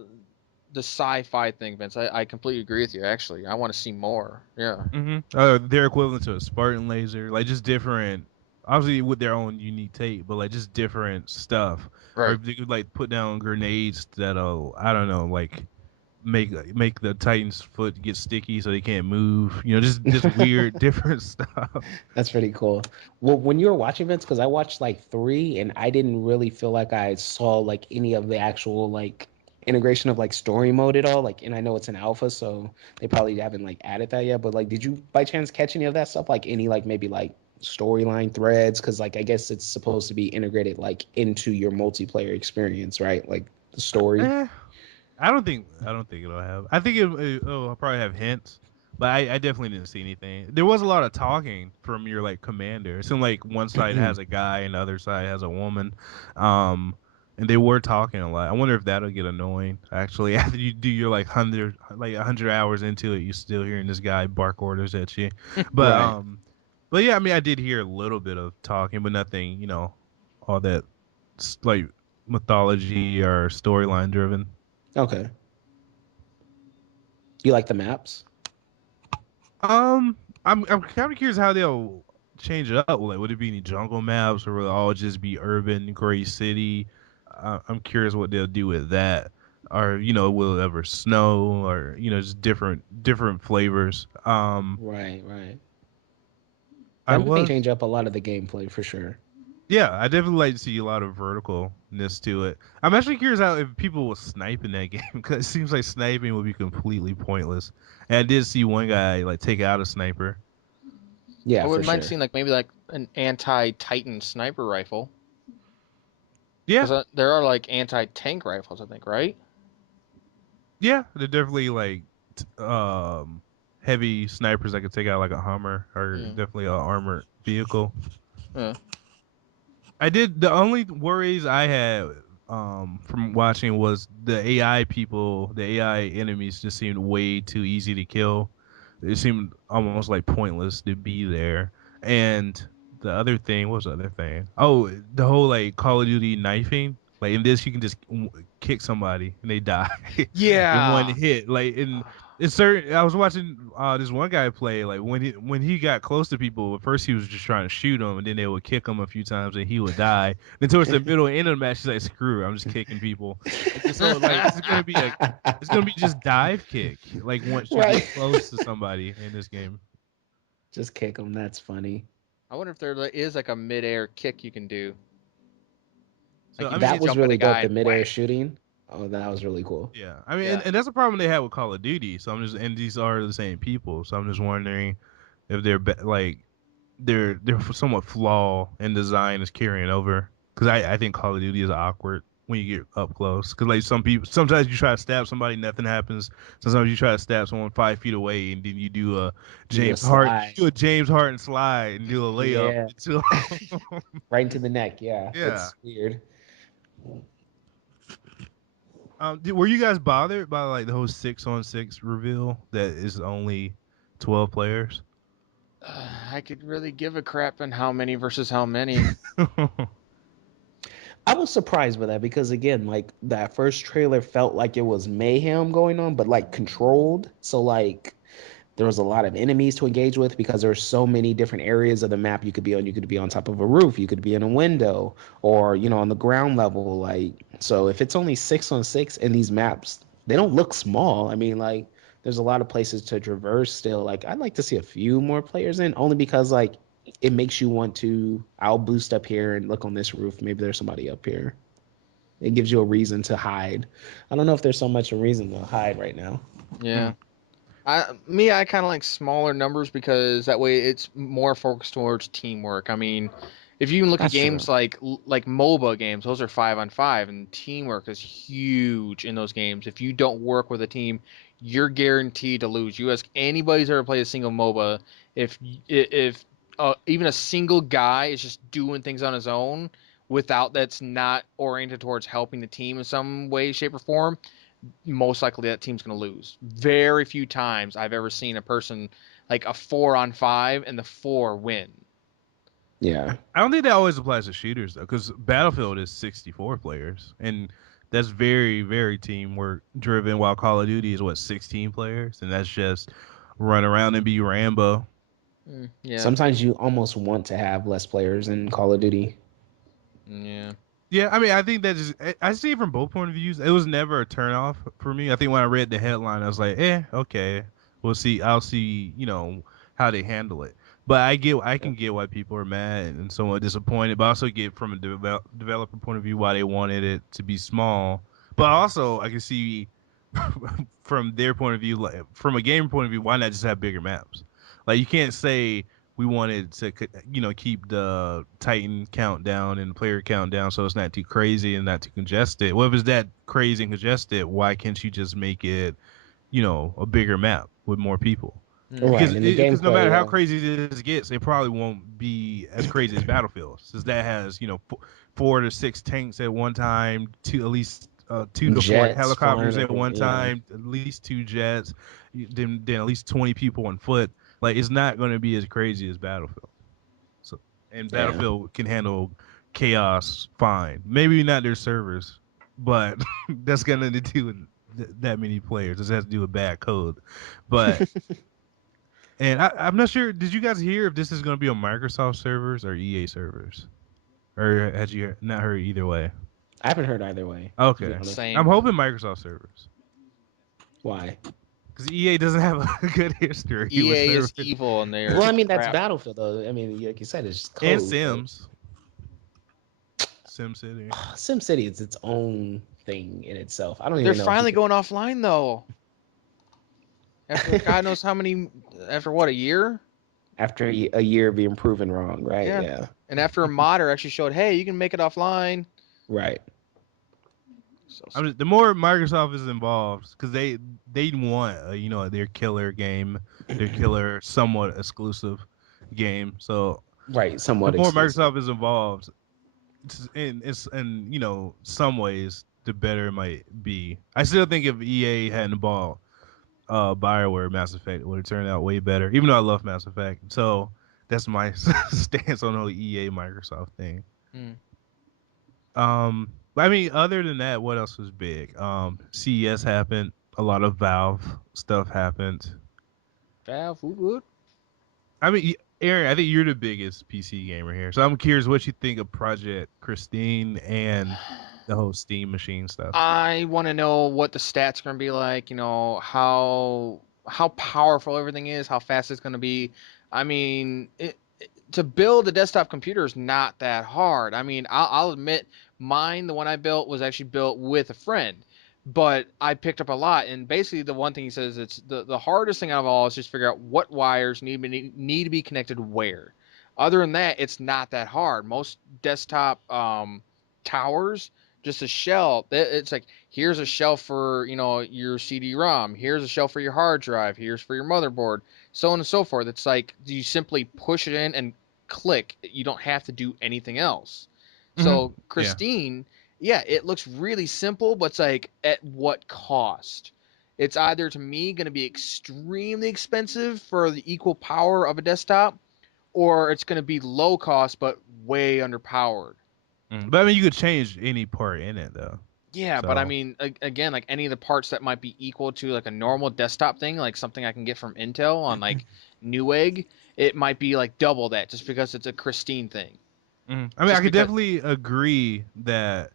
the sci-fi thing, Vince. I completely agree with you. Actually, I want to see more. Yeah. They're equivalent to a Spartan laser, like just different. Obviously with their own unique take, but like just different stuff. Or Right. if they could like put down grenades that'll I don't know like make the Titan's foot get sticky so they can't move. Just weird different stuff. That's pretty cool. Well, when you were watching Vince, because I watched like three, and I didn't really feel like I saw like any of the actual like integration of like story mode at all. Like, and I know it's an alpha, so they probably haven't like added that yet. But like, did you by chance catch any of that stuff? Like any like maybe like storyline threads? Because like I guess it's supposed to be integrated like into your multiplayer experience, right? Like the story. Eh, I don't think it'll have. I think it'll probably have hints, but I definitely didn't see anything. There was a lot of talking from your like commander. It seemed like one side has a guy and the other side has a woman. And they were talking a lot. I wonder if that'll get annoying. Actually, after you do your like 100 hours into it, you still hearing this guy bark orders at you. But Right. but yeah, I mean, I did hear a little bit of talking, but nothing, all that like mythology or storyline driven. Okay. You like the maps? Um, I'm kind of curious how they'll change it up. Like, would it be any jungle maps, or will it all just be urban, gray city? I'm curious what they'll do with that. Or will it ever snow? Or just different flavors. Right. Right. I That may was change up a lot of the gameplay for sure. Yeah, I definitely like to see a lot of verticalness to it. I'm actually curious how if people will snipe in that game because it seems like sniping would be completely pointless. And I did see one guy like take out a sniper. I Yeah, for wouldn't mind sure. seeing like maybe like an anti-Titan sniper rifle, Yeah, because there are like anti-tank rifles, I think, right? yeah, they're definitely like t- um heavy snipers that could take out like a Hummer or Yeah. definitely an armored vehicle. Yeah. The only worries I had from watching was the AI people, the AI enemies just seemed way too easy to kill. It seemed almost like pointless to be there. And the other thing, what was the other thing? Oh, the whole like Call of Duty knifing. Like in this, you can just kick somebody and they die in one Yeah. hit. Like in certain, I was watching this one guy play. Like when he got close to people, at first he was just trying to shoot them, and then they would kick him a few times, and he would die. Then towards the middle end of the match, he's like, "Screw it, I'm just kicking people." So like it's gonna be just dive kick. Like once you Right. get close to somebody in this game. Just kick them. That's funny. I wonder if there is like a mid-air kick you can do. So Like I you mean, just That was jump at a really guy dope. The and midair whack. shooting. Oh, that was really cool. yeah, I mean, Yeah. and that's a problem they have with Call of Duty. So I'm just, and these are the same people. So I'm just wondering if like they're somewhat flaw in design is carrying over. Because I think Call of Duty is awkward when you get up close. Because like some people, sometimes you try to stab somebody, nothing happens. Sometimes you try to stab someone 5 feet away, and then you do a You do a slide. James Harden slide and do a layup. Yeah. Into Right into the neck. Yeah. yeah. It's weird. Were you guys bothered by like the whole 6-on-6 reveal that is only 12 players? I could really give a crap on how many versus how many. I was surprised by that because again, like that first trailer felt like it was mayhem going on, but like controlled. So like there was a lot of enemies to engage with because there's so many different areas of the map you could be on. You could be on top of a roof, you could be in a window, or on the ground level. Like so, if it's only 6-on-6 in these maps, they don't look small. I mean, like there's a lot of places to traverse still. Like I'd like to see a few more players in, only because like it makes you want to. I'll boost up here and look on this roof. Maybe there's somebody up here. It gives you a reason to hide. I don't know if there's so much a reason to hide right now. Yeah. I kind of like smaller numbers because that way it's more focused towards teamwork. I mean, if you look at That's true. games like MOBA games, those are 5-on-5, and teamwork is huge in those games. If you don't work with a team, you're guaranteed to lose. You ask anybody who's ever played a single MOBA, if even a single guy is just doing things on his own without that's not oriented towards helping the team in some way, shape, or form, most likely that team's going to lose. Very few times I've ever seen a person like a 4-on-5 and the 4 win. Yeah. I don't think that always applies to shooters though, because Battlefield is 64 players, and that's very, very teamwork driven. While Call of Duty is 16 players, and that's just run around and be Rambo. Yeah. Sometimes you almost want to have less players in Call of Duty. Yeah. Yeah, I mean, I think that is. I see it from both point of views. It was never a turnoff for me. I think when I read the headline, I was like, okay, we'll see. I'll see, how they handle it. But I can get why people are mad and somewhat disappointed. But I also get from a developer point of view why they wanted it to be small. But also, I can see from their point of view, like from a gamer point of view, why not just have bigger maps? Like you can't say we wanted to keep the Titan count down and the player count down so it's not too crazy and not too congested. Well, if it's that crazy and congested, why can't you just make it a bigger map with more people? Right. And the Because no matter gameplay, how crazy this gets, it probably won't be as crazy as Battlefield, since that has 4 to 6 tanks at one time, at least 2 to 4 jets flying helicopters at over. one Yeah. time, at least 2 jets, then at least 20 people on foot. Like it's not going to be as crazy as Battlefield. So and Yeah. Battlefield can handle chaos fine. Maybe not their servers, but that's got nothing to do with that many players. This has to do with bad code. But and I'm not sure. Did you guys hear if this is going to be on Microsoft servers or EA servers, or had you not heard either way? I haven't heard either way, to be Okay, honest. I'm Same. hoping Microsoft servers Why? because EA doesn't have a good history with EA is servers evil and they're Well, I mean, that's crap. Battlefield, though. I mean, like you said, it's just and code. But Sims, SimCity. SimCity is its own thing in itself. I don't They're even know if you finally could. going offline though. After God knows how many, after what, a year? After a year of being proven wrong, right? Yeah. Yeah. And after a modder actually showed, hey, you can make it offline. Right. So The more Microsoft is involved, because they want their killer game, their killer somewhat exclusive game. So Right, the somewhat more exclusive. Microsoft is involved, in some ways, the better it might be. I still think if EA hadn't bought BioWare Mass Effect, it would have turned out way better. Even though I love Mass Effect, so that's my stance on the whole EA Microsoft thing. mm. But I mean, other than that, what else was big? CES happened. A lot of Valve stuff happened. Valve, woot. I mean, Aaron, I think you're the biggest PC gamer here, so I'm curious what you think of Project Christine and the whole Steam machine stuff. I want to know what the stats are going to be like. How powerful everything is, how fast it's going to be. I mean, to build a desktop computer is not that hard. I mean, I'll admit mine, the one I built, was actually built with a friend, but I picked up a lot. And basically, the one thing he says, it's the hardest thing out of all is just figure out what wires need to be connected where. Other than that, it's not that hard. Most desktop towers, just a shell. It's like, here's a shelf for your CD-ROM. Here's a shelf for your hard drive. Here's for your motherboard, so on and so forth. It's like you simply push it in and click. You don't have to do anything else. So Yeah. Christine, yeah, it looks really simple, but it's like, at what cost? It's either, to me, going to be extremely expensive for the equal power of a desktop, or it's going to be low cost but way underpowered. But I mean, you could change any part in it though. Yeah, but I So mean, again, like any of the parts that might be equal to like a normal desktop thing, like something I can get from Intel on like Newegg, it might be like double that just because it's a Christine thing. I mean, I Just could because, definitely agree that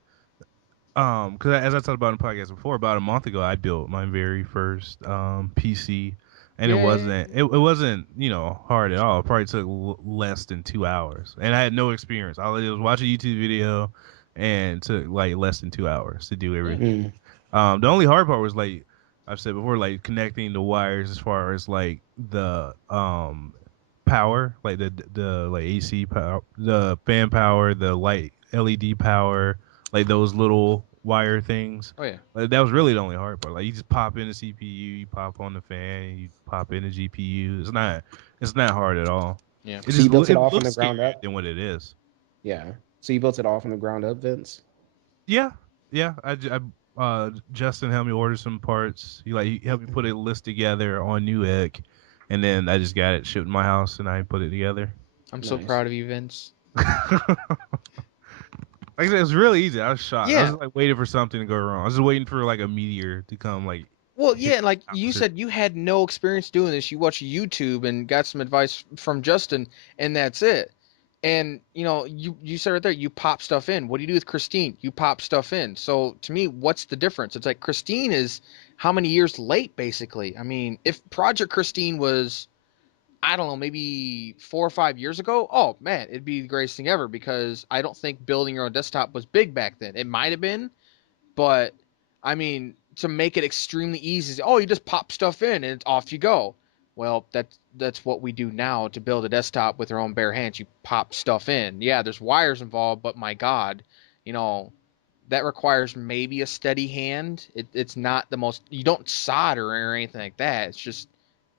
because as I talked about in the podcast before, about a month ago, I built my very first PC, and it yeah, wasn't it wasn't hard at all. It probably took less than 2 hours, and I had no experience. All I did was watch a YouTube video, and it took like less than 2 hours to do yeah, everything. Mm. The only hard part was, like I've said before, like connecting the wires as far as like the power, like the like AC power, the fan power, the light LED power, like those little wire things. oh yeah, Like, that was really the only hard part. Like you just pop in the CPU, you pop on the fan, you pop in the GPU. It's not hard at all. yeah. It So you just built it it all from looks the ground scarier up? than what it is. Yeah. So you built it all from the ground up, Vince? Yeah, yeah. Justin helped me order some parts. He helped me put a list together on Newegg, and then I just got it shipped to my house and I put it together. I'm so Nice. proud of you, Vince. Like I said, it was really easy. I was shocked. I was Yeah. just like waiting for something to go wrong. I was just waiting for like a meteor to come, like Well, hit yeah, and like the you opposite. said, you had no experience doing this. You watched YouTube and got some advice from Justin, and that's it. And you said right there, you pop stuff in. What do you do with Christine? You pop stuff in. So to me, what's the difference? It's like Christine is how many years late, basically. I mean, if Project Christine was, I don't know, maybe 4 or 5 years ago, oh man, it'd be the greatest thing ever, because I don't think building your own desktop was big back then. It might have been, but I mean, to make it extremely easy, oh, you just pop stuff in and it's off you go. Well, that's what we do now to build a desktop with our own bare hands. You pop stuff in. Yeah, there's wires involved, but my God, you know, that requires maybe a steady hand. It's not the most. You don't solder or anything like that. It's just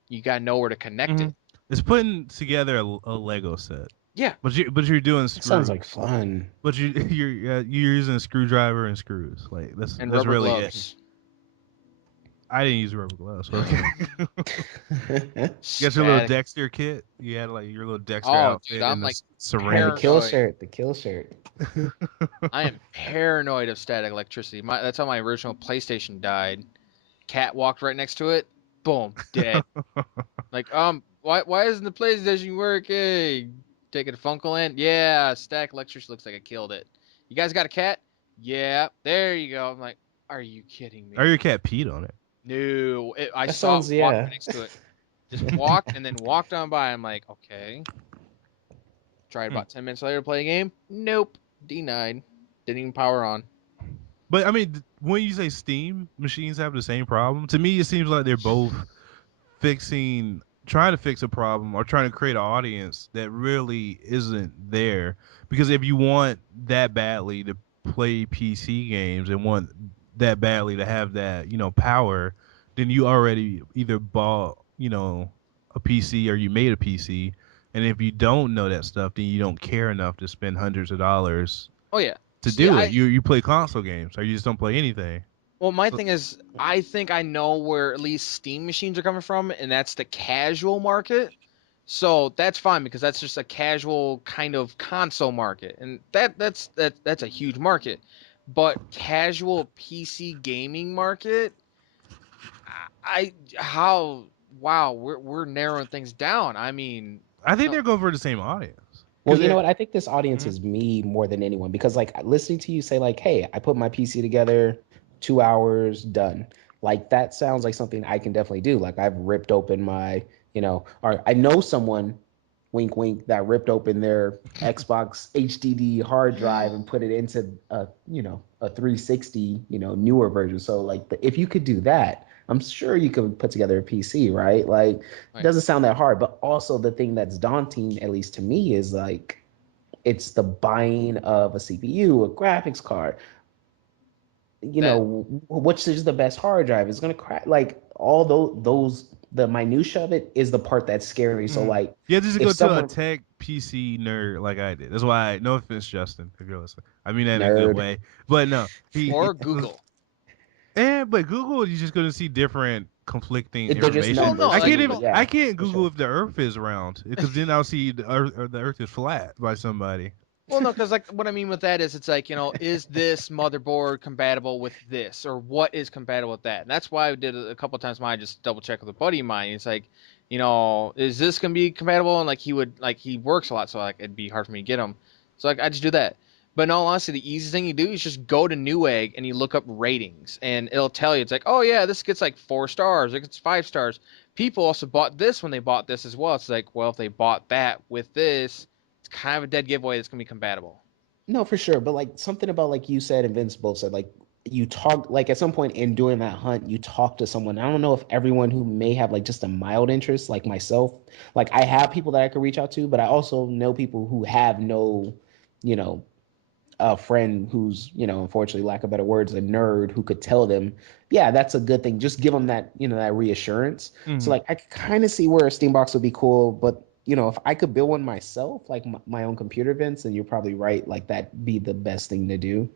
you gotta know where to connect Hmm. it. It's putting together a Lego set, Yeah, but you're doing That sounds screws. like fun. But you're using a screwdriver and screws. Like that's and that's rubber really it. gloves. I didn't use rubber gloves. Okay. You got your little Static. Dexter kit. You had like your little Dexter Oh, dude, outfit I'm and the like Oh, the ceramic. kill paranoid. shirt. The kill shirt. I am paranoid of static electricity. That's how my original PlayStation died. Cat walked right next to it. Boom, dead. Like, why isn't the PlayStation working? Taking a Funkle in? Yeah, static electricity looks like I killed it. You guys got a cat? Yeah, there you go. I'm like, are you kidding Or me? your cat peed on it. No, I That saw it sounds, walk yeah. right next to it. Just walked and then walked on by. I'm like, okay. Tried Hmm. about 10 minutes later to play a game. Nope, denied. Didn't even power on. But I mean, when you say Steam machines have the same problem, to me it seems like they're both trying to fix a problem or trying to create an audience that really isn't there. Because if you want that badly to play PC games and want that badly to have that, power, then you already either bought, a PC or you made a PC. And if you don't know that stuff, then you don't care enough to spend hundreds of dollars Oh yeah. to See, do it. You play console games or you just don't play anything. my So, thing is, I think I know where at least Steam machines are coming from, and that's the casual market. So that's fine because that's just a casual kind of console market, and that's a huge market. But casual PC gaming market, how wow, we're narrowing things down. I mean, I think no, they're going for the same audience. Well, Because you know they're. what? I think this audience Mhm. is me more than anyone because, like, listening to you say, like, "Hey, I put my PC together, 2 hours, done." Like that sounds like something I can definitely do. Like I've ripped open my, or I know someone, wink, wink, that ripped open their Xbox HDD hard drive and put it into a 360, newer version. So like, if you could do that, I'm sure you could put together a PC, right? Like it right. doesn't sound that hard, but also the thing that's daunting, at least to me, is like it's the buying of a CPU, a graphics card, That which is the best hard drive. It's gonna crack. Like all those the minutia of it is the part that's scary. So Mhm. like You have to just if go to a someone tech PC nerd like I did. That's why. No offense, Justin, if you're listening. I mean that in a good nerd, way. But no, he. or Google. But Google, you're just going to see different conflicting they're just Well, information. no, numbers I to like can't me. even. no, I Yeah, can't for Google sure. if the Earth is round because then I'll see the Earth is flat by somebody. Well, no, because like what I mean with that is it's like is this motherboard compatible with this or what is compatible with that? And that's why I did it a couple of times. I just double check with a buddy of mine. It's like, is this gonna be compatible? And like he works a lot, so like it'd be hard for me to get him. So like I just do that. But in all honesty, the easiest thing you do is just go to Newegg and you look up ratings, and it'll tell you it's like, oh yeah, this gets like 4 stars, it gets 5 stars. People also bought this when they bought this as well. It's like, well, if they bought that with this, it's kind of a dead giveaway that's gonna be compatible. No, for sure. But like something about like you said and Vince both said, like you talk like at some point in doing that hunt, you talk to someone. I don't know if everyone who may have like just a mild interest, like myself, like I have people that I could reach out to, but I also know people who have no, you know, a friend who's, unfortunately, lack of better words, a nerd who could tell them, yeah, that's a good thing. Just give them that, that reassurance. So Hmm. like I could kind of see where a Steambox would be cool, but if I could build one myself, like my own computer events, then you're probably right. Like that be the best thing to do.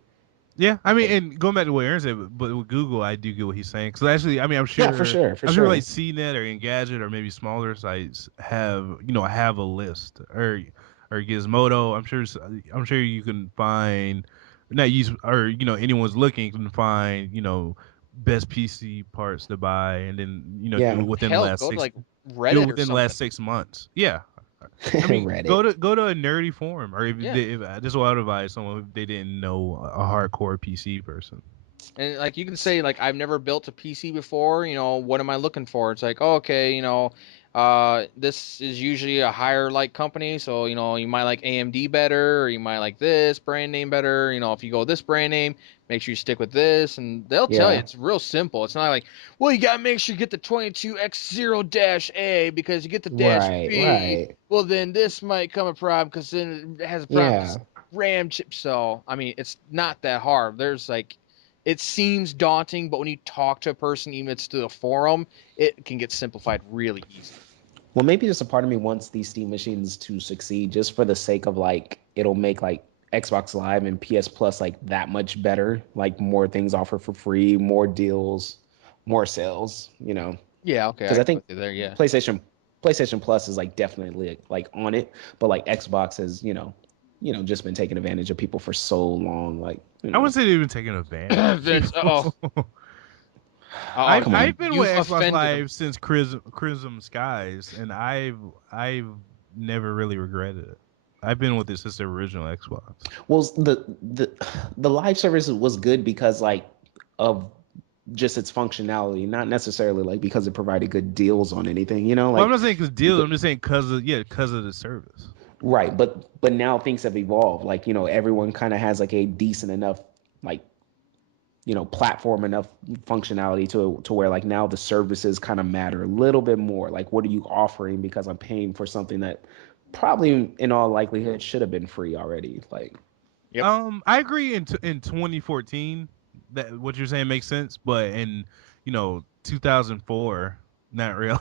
Yeah, I mean, and going back to what Aaron said, but with Google, I do get what he's saying. Because actually, I mean, I'm Yeah, for sure, sure, for I'm sure like sure. CNET or Engadget or maybe smaller sites have a list or Gizmodo. I'm sure you can find not use or anyone's looking can find best PC parts to buy and then do Yeah. it within the Hell, last go to six like do it Reddit or within the last something. 6 months. Yeah, I mean, Reddit. go to a nerdy forum, or Yeah, if this will advise someone who they didn't know a hardcore PC person. and like you can say like I've never built a PC before. What am I looking for? It's like, oh, okay, this is usually a higher like company, so you might like AMD better, or you might like this brand name better. If you go this brand name, make sure you stick with this, and they'll tell you Yeah. it's real simple. It's not like, well, you gotta make sure you get the 22X0-A because you get the dash Right. B. Right. Well, then this might come a problem because then it has a problem with Yeah. this RAM chip. So I mean, it's not that hard. There's like it seems daunting, but when you talk to a person, even if it's through a forum, it can get simplified really easy. Well, maybe just a part of me wants these Steam machines to succeed just for the sake of like it'll make like Xbox Live and PS Plus like that much better, like more things offered for free, more deals, more sales. Yeah, okay, Because I I go think with you there. Yeah, PlayStation PlayStation Plus is like definitely like on it, but like Xbox has, just been taking advantage of people for so long. Like, I wouldn't say they've been taking advantage of Vince. Oh, people. oh, I've come you I've on. been with you've Xbox offended him. Live since Chrism Skies, and I've never really regretted it. I've been with it since the original Xbox. Well, the live service was good because like of just its functionality, not necessarily like because it provided good deals on anything, Well, I'm like not saying because you deals. could, I'm just saying because of the service. right. But now things have evolved. Like, everyone kind of has like a decent enough like, platform enough functionality to where like now the services kind of matter a little bit more. Like, what are you offering? Because I'm paying for something that probably in all likelihood should have been free already. Like, Yep. I agree in 2014. that what you're saying makes sense, but in 2004, not really.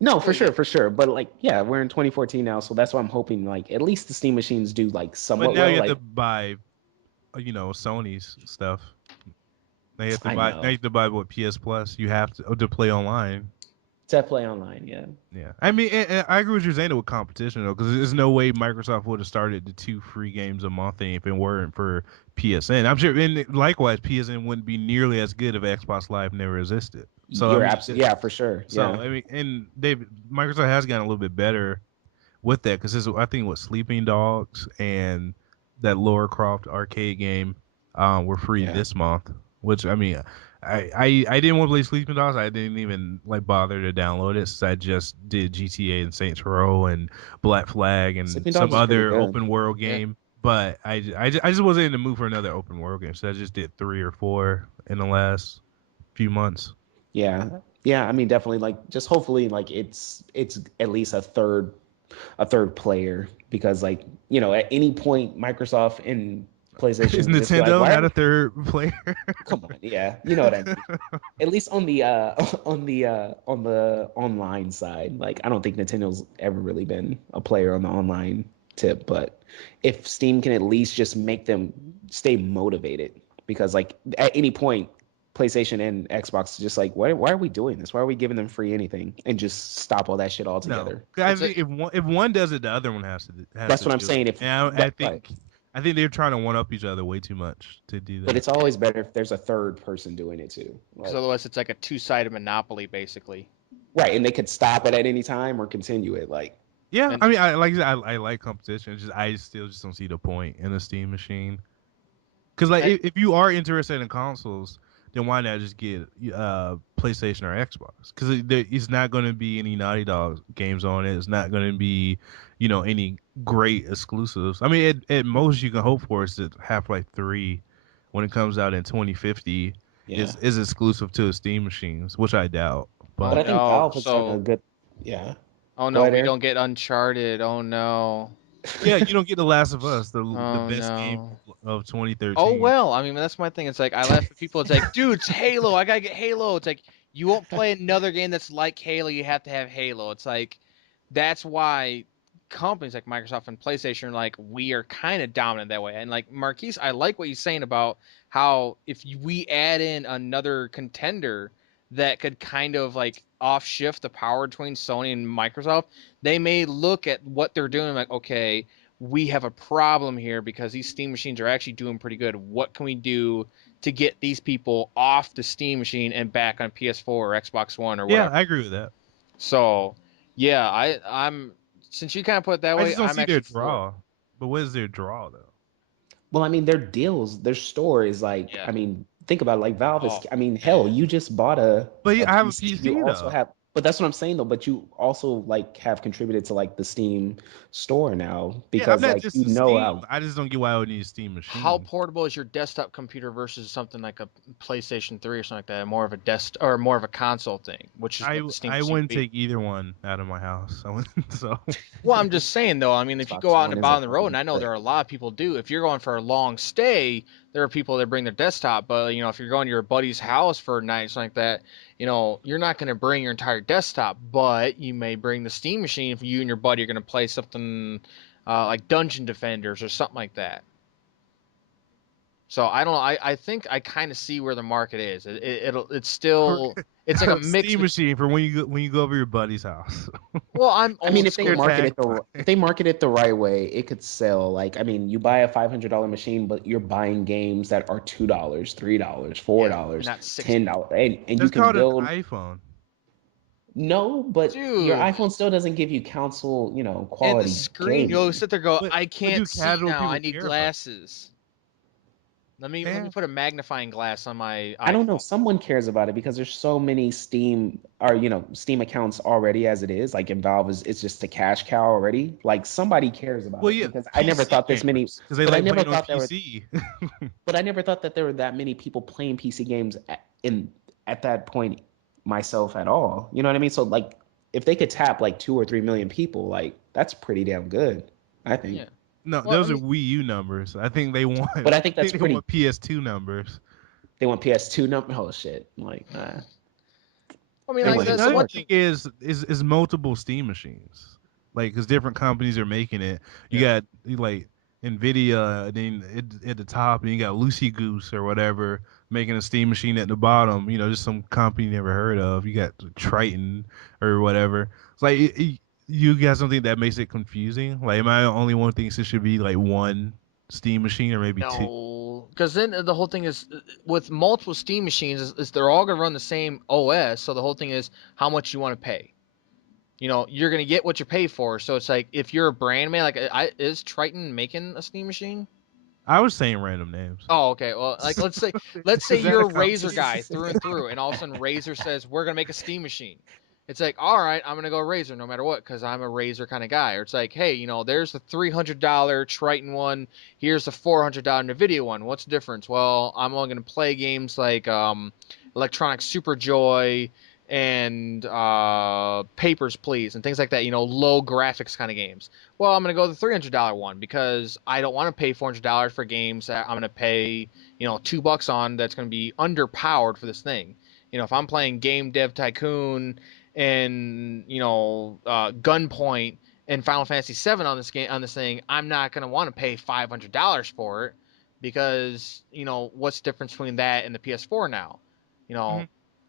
No, Well, yeah. for sure. But like, yeah, we're in 2014 now, so that's why I'm hoping like at least the Steam machines do like But somewhat now well. you have to Like, buy, Sony's stuff. Now you have to I buy. Now you know have to buy what PS Plus. You have to play online. to play online, yeah. Yeah, I mean, and I agree with you saying with competition though, because there's no way Microsoft would have started the 2 free games a month thing if it weren't for PSN. I'm sure, and likewise, PSN wouldn't be nearly as good if Xbox Live never existed. So I You're mean, absolutely, yeah, for sure, so yeah. I mean, and Microsoft has gotten a little bit better with that because I think what Sleeping Dogs and that Lara Croft arcade game were free Yeah. this month. Which I mean, I didn't want to play Sleeping Dogs. I didn't even like bother to download it since I just did GTA and Saints Row and Black Flag and Sleeping some Dogs is pretty other good. open world Yeah. game. But I just wasn't in the mood for another open world game, so I just did 3 or 4 in the last few months. Yeah. Yeah, I mean definitely like just hopefully like it's at least a third player because like, at any point Microsoft and Is PlayStation would just be like, Nintendo why not are a third player? come on, yeah, you know what I mean. At least on the on the online side, like I don't think Nintendo's ever really been a player on the online tip, but if Steam can at least just make them stay motivated, because like at any point PlayStation and Xbox is just like, why are we doing this? Why are we giving them free anything and just stop all that shit No, altogether? I It's a think if one does it, the other one has That's to what I'm do it. saying. If And I right, right. think they're trying to one up each other way too much to do But that. it's always better if there's a third person doing it too. because Like, otherwise it's like a two-sided monopoly basically. right, and they could stop it at any time or continue it. Like, Yeah, And I mean, I like competition. I still just don't see the point in a Steam machine. Because like I, if you are interested in consoles, then why not just get PlayStation or Xbox? Because it's not going to be any Naughty Dog games on it. It's not going to be any great exclusives. I mean, at most you can hope for is that Half-Life 3, when it comes out in 2050, yeah. is exclusive to the Steam machines, which I doubt. oh But I But think no, Valve has done a so good. Yeah. oh Go no, ahead, we Aaron. don't get Uncharted. Oh no. yeah, you don't get The Last of Us, the Oh best game no. of Oh 2013. well, I mean that's my thing. It's like I laugh at people. It's like, dude, it's Halo. I gotta get Halo. It's like you won't play another game that's like Halo. You have to have Halo. It's like that's why companies like Microsoft and PlayStation are like we are kind of dominant that way. And like Marquise, I like what he's saying about how if we add in another contender that could kind of like off shift the power between Sony and Microsoft, they may look at what they're doing like, okay, we have a problem here because these Steam machines are actually doing pretty good. What can we do to get these people off the Steam machine and back on PS4 or Xbox One or Yeah, whatever? I agree with that. So, yeah, I'm since you kind of put it that I way, just don't I'm see their actually for it. draw. But what is their draw though? Well, I mean, their deals, their store is like, Yeah. I mean, think about it, like Valve is, Oh I mean, hell, man. you just bought a But a I have a PC. You PC also though. have, but that's what I'm saying though. But you also like have contributed to like the Steam store now Yeah, I'm because not like just a Steam. how I just don't get why I would need a Steam How machine. portable is your desktop computer versus something like a PlayStation 3 or something like that? More of a desk or more of a console thing, which is what the Steam I machine would wouldn't be. take either one out of my house. I wouldn't. So Well, I'm just saying though. I mean, if you go Xbox out and One is a about on the road, fucking and I know brick. there are a lot of people do. If you're going for a long stay, there are people that bring their desktop. But if you're going to your buddy's house for a night, something like that, you're not going to bring your entire desktop, but you may bring the Steam machine if you and your buddy are going to play something like Dungeon Defenders or something like that. So I don't know. I think I kind of see where the market is. It's for still it's like a mix Steam between. machine for when you go over your buddy's house. Well, I'm I mean, old Your school. if tagline. they market it the right way, it could sell. Like, I mean, you buy a $500 machine, but you're buying games that are $2, $3, four Yeah, and dollars, not 60. $10, and you That's can called an build. iPhone. No, but your Dude, iPhone still doesn't give you console, and the quality screen, you'll gaming. sit there and go, But I what can't do see casual now. I people need care about? glasses. Let me Eh, put a magnifying glass on my I don't know. iPhone. Someone cares about it because there's so many Steam accounts already as it is. Like in Valve it's just a cash cow already. Like somebody cares about well, it yeah, because I never PC thought this many, gamers because they but I like never playing on thought there were, PC. but I never thought that there were that many people playing PC games at that point myself at all. You know what I mean? So like if they could tap like 2 or 3 million people, like that's pretty damn good, I think. Yeah. No, Well, I those are mean, Wii U numbers. I think they want But I think that's they pretty want PS2 numbers. They want PS2 number. Oh shit! I'm like, I mean, And like Anyway, the another one thing thing. is multiple Steam machines, like because different companies are making it. You Yeah. got like Nvidia, and then at the top, and you got Lucy Goose or whatever making a Steam machine at the bottom. You know, just some company you never heard of. You got Triton or whatever. It's like you got something that makes it confusing. Like, am I the only one thinks it should be like one Steam machine or maybe two? No, because then the whole thing is with multiple Steam machines is they're all gonna run the same OS. So the whole thing is how much you want to pay. You're gonna get what you pay for. So it's like if you're a brand man, like is Triton making a Steam machine? I was saying random names. Oh, okay. Well, like let's say Is that you're a a Razer company? guy through and through, and all of a sudden Razer says we're gonna make a Steam machine. It's like, all right, I'm gonna go Razer no matter what, because I'm a Razer kind of guy. Or it's like, hey, there's the $300 Triton one. Here's the $400 Nvidia one. What's the difference? Well, I'm only gonna play games like Electronic Super Joy and Papers, Please, and things like that. Low graphics kind of games. Well, I'm gonna go the $300 one because I don't want to pay $400 for games that I'm gonna pay $2 on. That's gonna be underpowered for this thing. If I'm playing Game Dev Tycoon and Gunpoint and Final Fantasy VII on this thing, I'm not gonna want to pay $500 for it because what's the difference between that and the PS4 now? You know,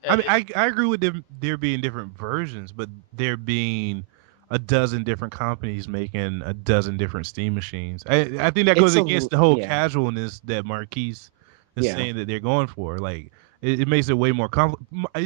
I mean, I agree with them there being different versions, but there being a dozen different companies making a dozen different Steam machines. I think that goes it's against the whole yeah, casualness that Marquise is yeah. saying that they're going for. Like, it makes it way more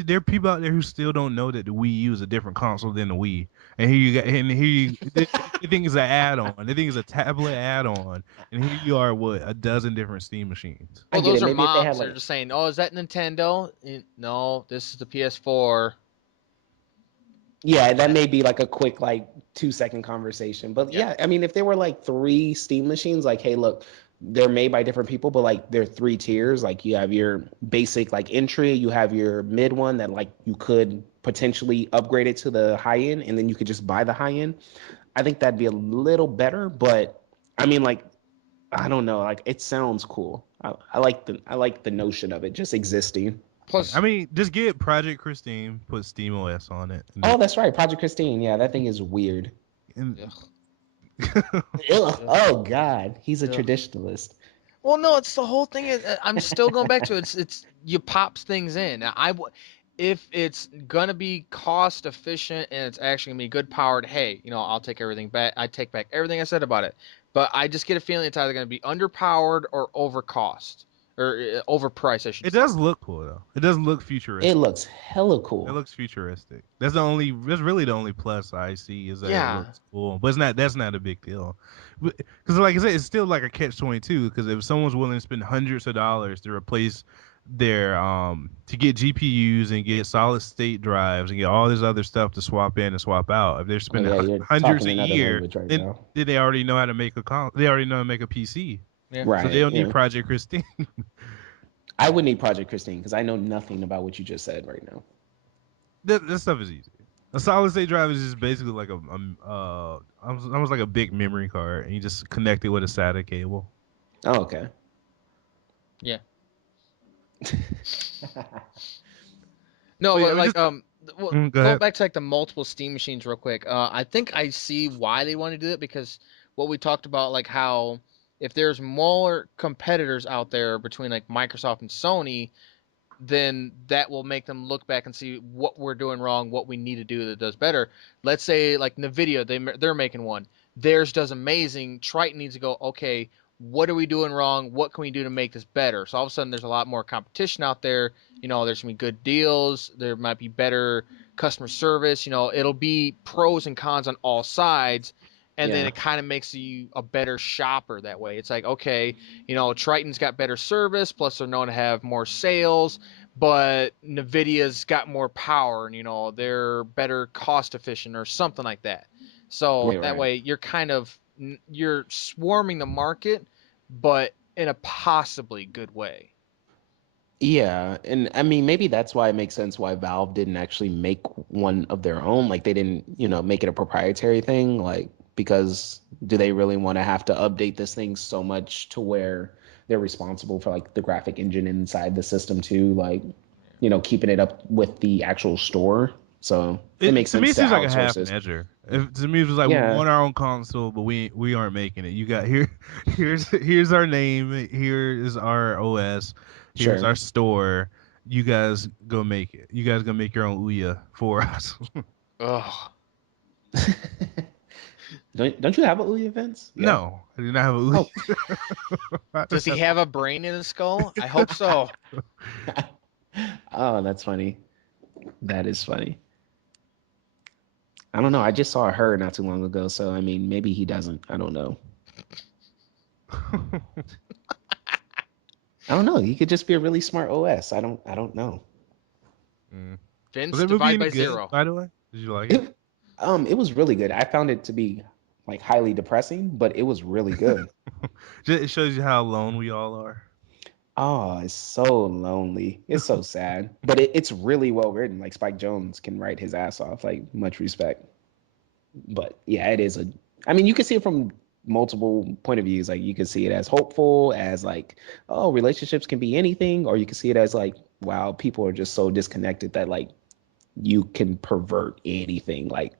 there are people out there who still don't know that the Wii U is a different console than the Wii, and here you got and here you they think it's an add-on. They think it's a tablet add-on, and here you are with a dozen different Steam machines. I well, get those it. are Maybe if they had mobs. They're like, just saying, "Oh, is that Nintendo?" No, this is the PS4. yeah, that may be like a quick like 2 second conversation. But Yeah, yeah, I mean, if there were like three Steam machines, like, hey, look, they're made by different people, but like they're three tiers. Like you have your basic like entry, you have your mid one that like you could potentially upgrade it to the high end, and then you could just buy the high end. I think that'd be a little better, but I mean, like, I don't know, like it sounds cool. I like the notion of it just existing. I plus mean, just get Project Christine, put Steam OS on it, and Oh, that's right, Project Christine. Yeah, that thing is weird. and ugh, Ugh. ugh, Oh God, he's a ugh. traditionalist. Well, no, it's the whole thing. I'm still going back to it. It's you pops things in. If it's gonna be cost efficient and it's actually gonna be good powered, hey, I'll take everything back. I take back everything I said about it. But I just get a feeling it's either gonna be underpowered or overcost or overpriced, I should it say. does look cool though. It does look It futuristic. looks hella It cool. looks futuristic. That's really the only plus I see is that it Yeah. looks cool. But that's not a big deal. Because like I said, it's still like a catch-22. Because if someone's willing to spend hundreds of dollars to replace their to get GPUs and get solid state drives and get all this other stuff to swap in and swap out, if they're Oh spending yeah, you're hundreds talking a another year, language right then now. they already know how to make they already know how to make a PC. Yeah. So they Right. don't need Yeah. Project Christine. I would need Project Christine because I know nothing about what you just said right now. That stuff is easy. A solid state drive is just basically like almost like a big memory card, and you just connect it with a SATA cable. Oh, okay. Yeah. No, So yeah, but like just go going ahead. back to like the multiple Steam machines real quick. I think I see why they want to do it because what we talked about, like how if there's more competitors out there between like Microsoft and Sony, then that will make them look back and see what we're doing wrong, what we need to do that does better. Let's say like Nvidia, they're making one. Theirs does amazing. Triton needs to go, okay, what are we doing wrong? What can we do to make this better? So all of a sudden there's a lot more competition out there. There's gonna be good deals. There might be better customer service. It'll be pros and cons on all sides. And then Yeah. it kind of makes you a better shopper that way. It's like, okay, Triton's got better service, plus they're known to have more sales, but Nvidia's got more power and they're better cost efficient or something like that. So Right. that Right. way you're swarming the market, but in a possibly good way. Yeah, and I mean maybe that's why it makes sense why Valve didn't actually make one of their own. Like they didn't, make it a proprietary thing. Like because do they really want to have to update this thing so much to where they're responsible for like the graphic engine inside the system too, like keeping it up with the actual store. So it makes To me, sense it to seems like a outsource half this. measure. To me, it was like we Yeah, want our own console, but we aren't making it. You got here's our name. Here is our OS. Here's sure. our store. You guys go make it. You guys go make your own Ouya for us. Ugh. Don't you have a Ouya events? Yeah. No, I do not have a Oh. Ouya. I Does just he have a brain in his skull? I hope so. Oh, that's funny. That is funny. I don't know. I just saw her not too long ago, so I mean, maybe he doesn't. I don't know. I don't know. He could just be a really smart OS. I don't know. Mm. Was Vince, that movie divide any by good? 0. By the way, did you like it? It was really good. I found it to be like highly depressing, but it was really good. It shows you how alone we all are. Oh, it's so lonely. It's so sad. But it's really well written. Like Spike Jonze can write his ass off. Like much respect. But yeah, it is a I mean, you can see it from multiple point of views. Like you can see it as hopeful, as like, oh, relationships can be anything, or you can see it as like, wow, people are just so disconnected that like you can pervert anything. Like,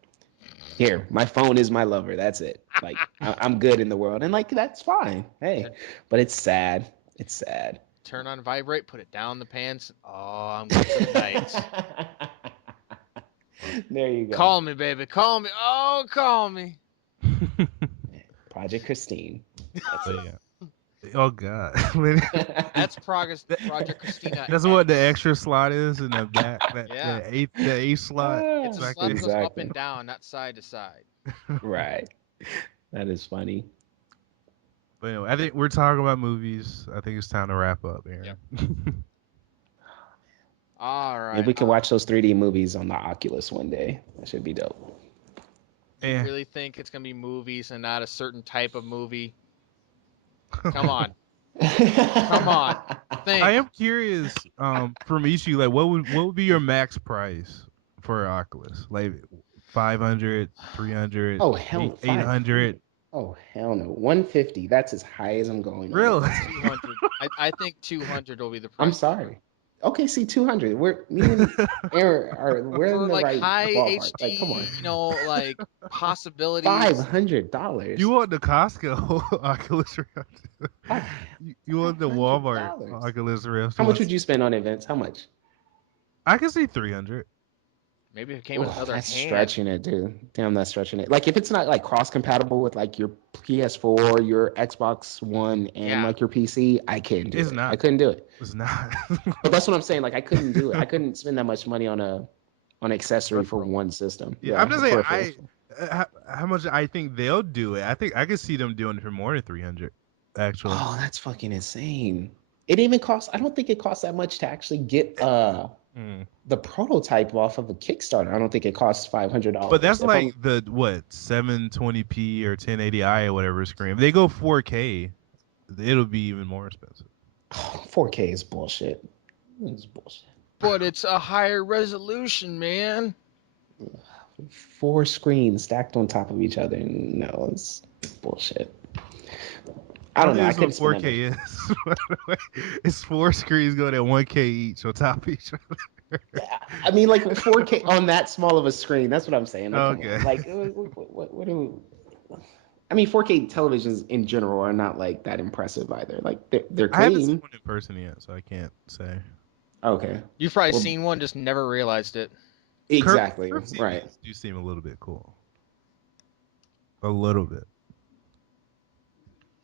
here, my phone is my lover. That's it. Like I'm good in the world. And like that's fine. Hey. But it's sad. It's sad. Turn on vibrate, put it down the pants. Oh, I'm good for the night. There you go. Call me, baby. Call me. Oh, call me. Project Christine. That's But yeah. Oh God. That's Project Christina. That's what the extra slot is in the back. Yeah. The A slot. It's a Back slot that goes up exactly. and down, not side to side. Right. That is funny. But anyway, I think we're talking about movies. I think it's time to wrap up, Aaron. Yep. All right. Maybe we can watch those 3D movies on the Oculus one day. That should be dope. You really think it's gonna be movies and not a certain type of movie? Come on. Come on. Think. I am curious, from each of you, like what would be your max price for an Oculus? Like 500, 300, Oh hell, 800. Oh hell no, 150. That's as high as I'm going. Really? 200. I think 200 will be the price. I'm sorry. Okay, see 200. Me and Aaron we're For in the like right high ballpark. HD, Like, come on. like possibilities. $500. You want the Costco Oculus Rift? You want the Walmart $500. Oculus Rift? How much would you spend on events? How much? I can see 300. Maybe if it came with another that's hand. stretching it, dude. Damn, that's stretching it. Like if it's not like cross compatible with like your PS4, your Xbox One, and like your PC, I can't do It's it. not. I couldn't do it. It's not. But that's what I'm saying. Like I couldn't do it. I couldn't spend that much money on an accessory for one system. Yeah, I'm just saying. How much I think they'll do it. I think I could see them doing it for more than 300. Actually. Oh, that's fucking insane. It even costs. I don't think it costs that much to actually get the prototype off of a Kickstarter. I don't think it costs $500. But that's like the 720p or 1080i or whatever screen. If they go 4K, it'll be even more expensive. 4K is bullshit. It's bullshit. But it's a higher resolution, man. 4 screens stacked on top of each other. No, it's bullshit. I don't know. I couldn't 4K is. It's 4 screens going at 1K each on top of each other. I mean, like 4K on that small of a screen. That's what I'm saying. Like, okay. Like, what do? I mean, 4K televisions in general are not like that impressive either. Like they're clean. I haven't seen one in person yet, so I can't say. Okay. You've probably seen one, just never realized it. Exactly. Curved right. You seem a little bit cool. A little bit.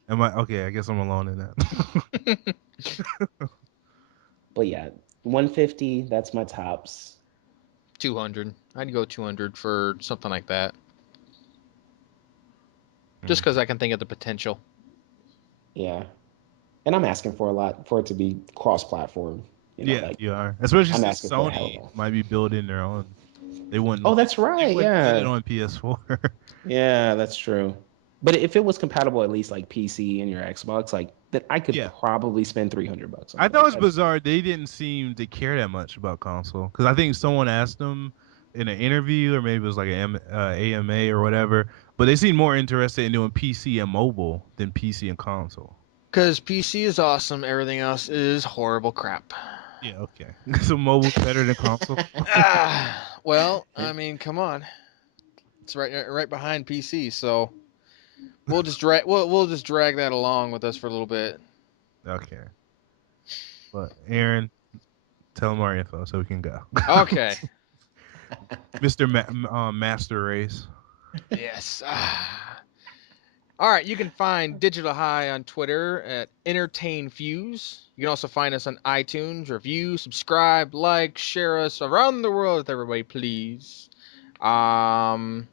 Am I okay? I guess I'm alone in that. But yeah, 150. That's my tops. 200. I'd go 200 for something like that. Just because I can think of the potential. Yeah, and I'm asking for a lot for it to be cross-platform. You are. Especially since Sony might be building their own. They wouldn't. Oh, that's right. Yeah. It on PS4. Yeah, that's true. But if it was compatible, at least like PC and your Xbox, like that, I could probably spend $300. I thought it was bizarre. They didn't seem to care that much about console because I think someone asked them in an interview, or maybe it was like an AMA or whatever. But they seem more interested in doing PC and mobile than PC and console. Because PC is awesome, everything else is horrible crap. Yeah, okay. So mobile's better than console. Well, I mean, come on, it's right behind PC, so we'll just drag that along with us for a little bit. Okay. But Aaron, tell him our info so we can go. Okay. Mr. Master Race. Yes. All right, you can find Digital High on Twitter at Entertain Fuse. You can also find us on iTunes. Review, subscribe, like, share us around the world with everybody, please. I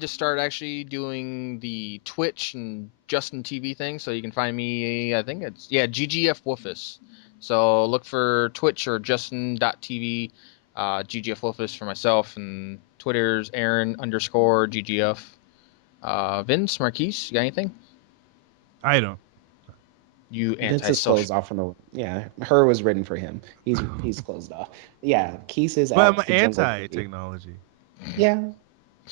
just started actually doing the Twitch and Justin TV thing, so you can find me. I think it's GGF Woofus. So look for Twitch or Justin.tv, GGF Woofus for myself, and Twitter's Aaron_GGF. Vince, Marquice, you got anything? I don't. You Vince is antisocial. closed off from the. Yeah, her was written for him. He's closed off. Yeah, Keith is But at I'm the Jungle Cruise. anti-technology. Yeah,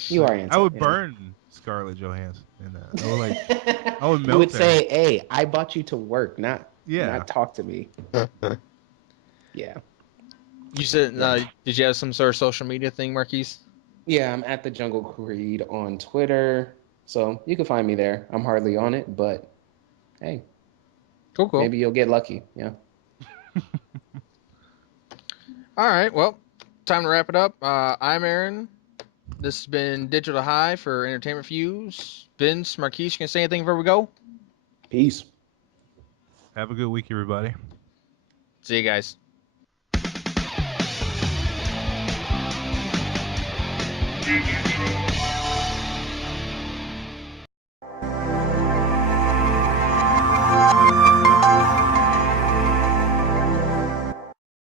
you are anti. I would yeah. burn Scarlett Johansson in that. I would melt You would her. say, "Hey, I bought you to work, not talk to me." Yeah. You said, Yeah. did you have some sort of social media thing, Marquise? Yeah, I'm at the Jungle Creed on Twitter, so you can find me there. I'm hardly on it, but hey, Cool. maybe you'll get lucky. Yeah. All right, well, time to wrap it up. I'm Aaron. This has been Digital High for Entertainment Fuse. Vince, Marquise, you can say anything before we go? Peace. Have a good week, everybody. See you guys.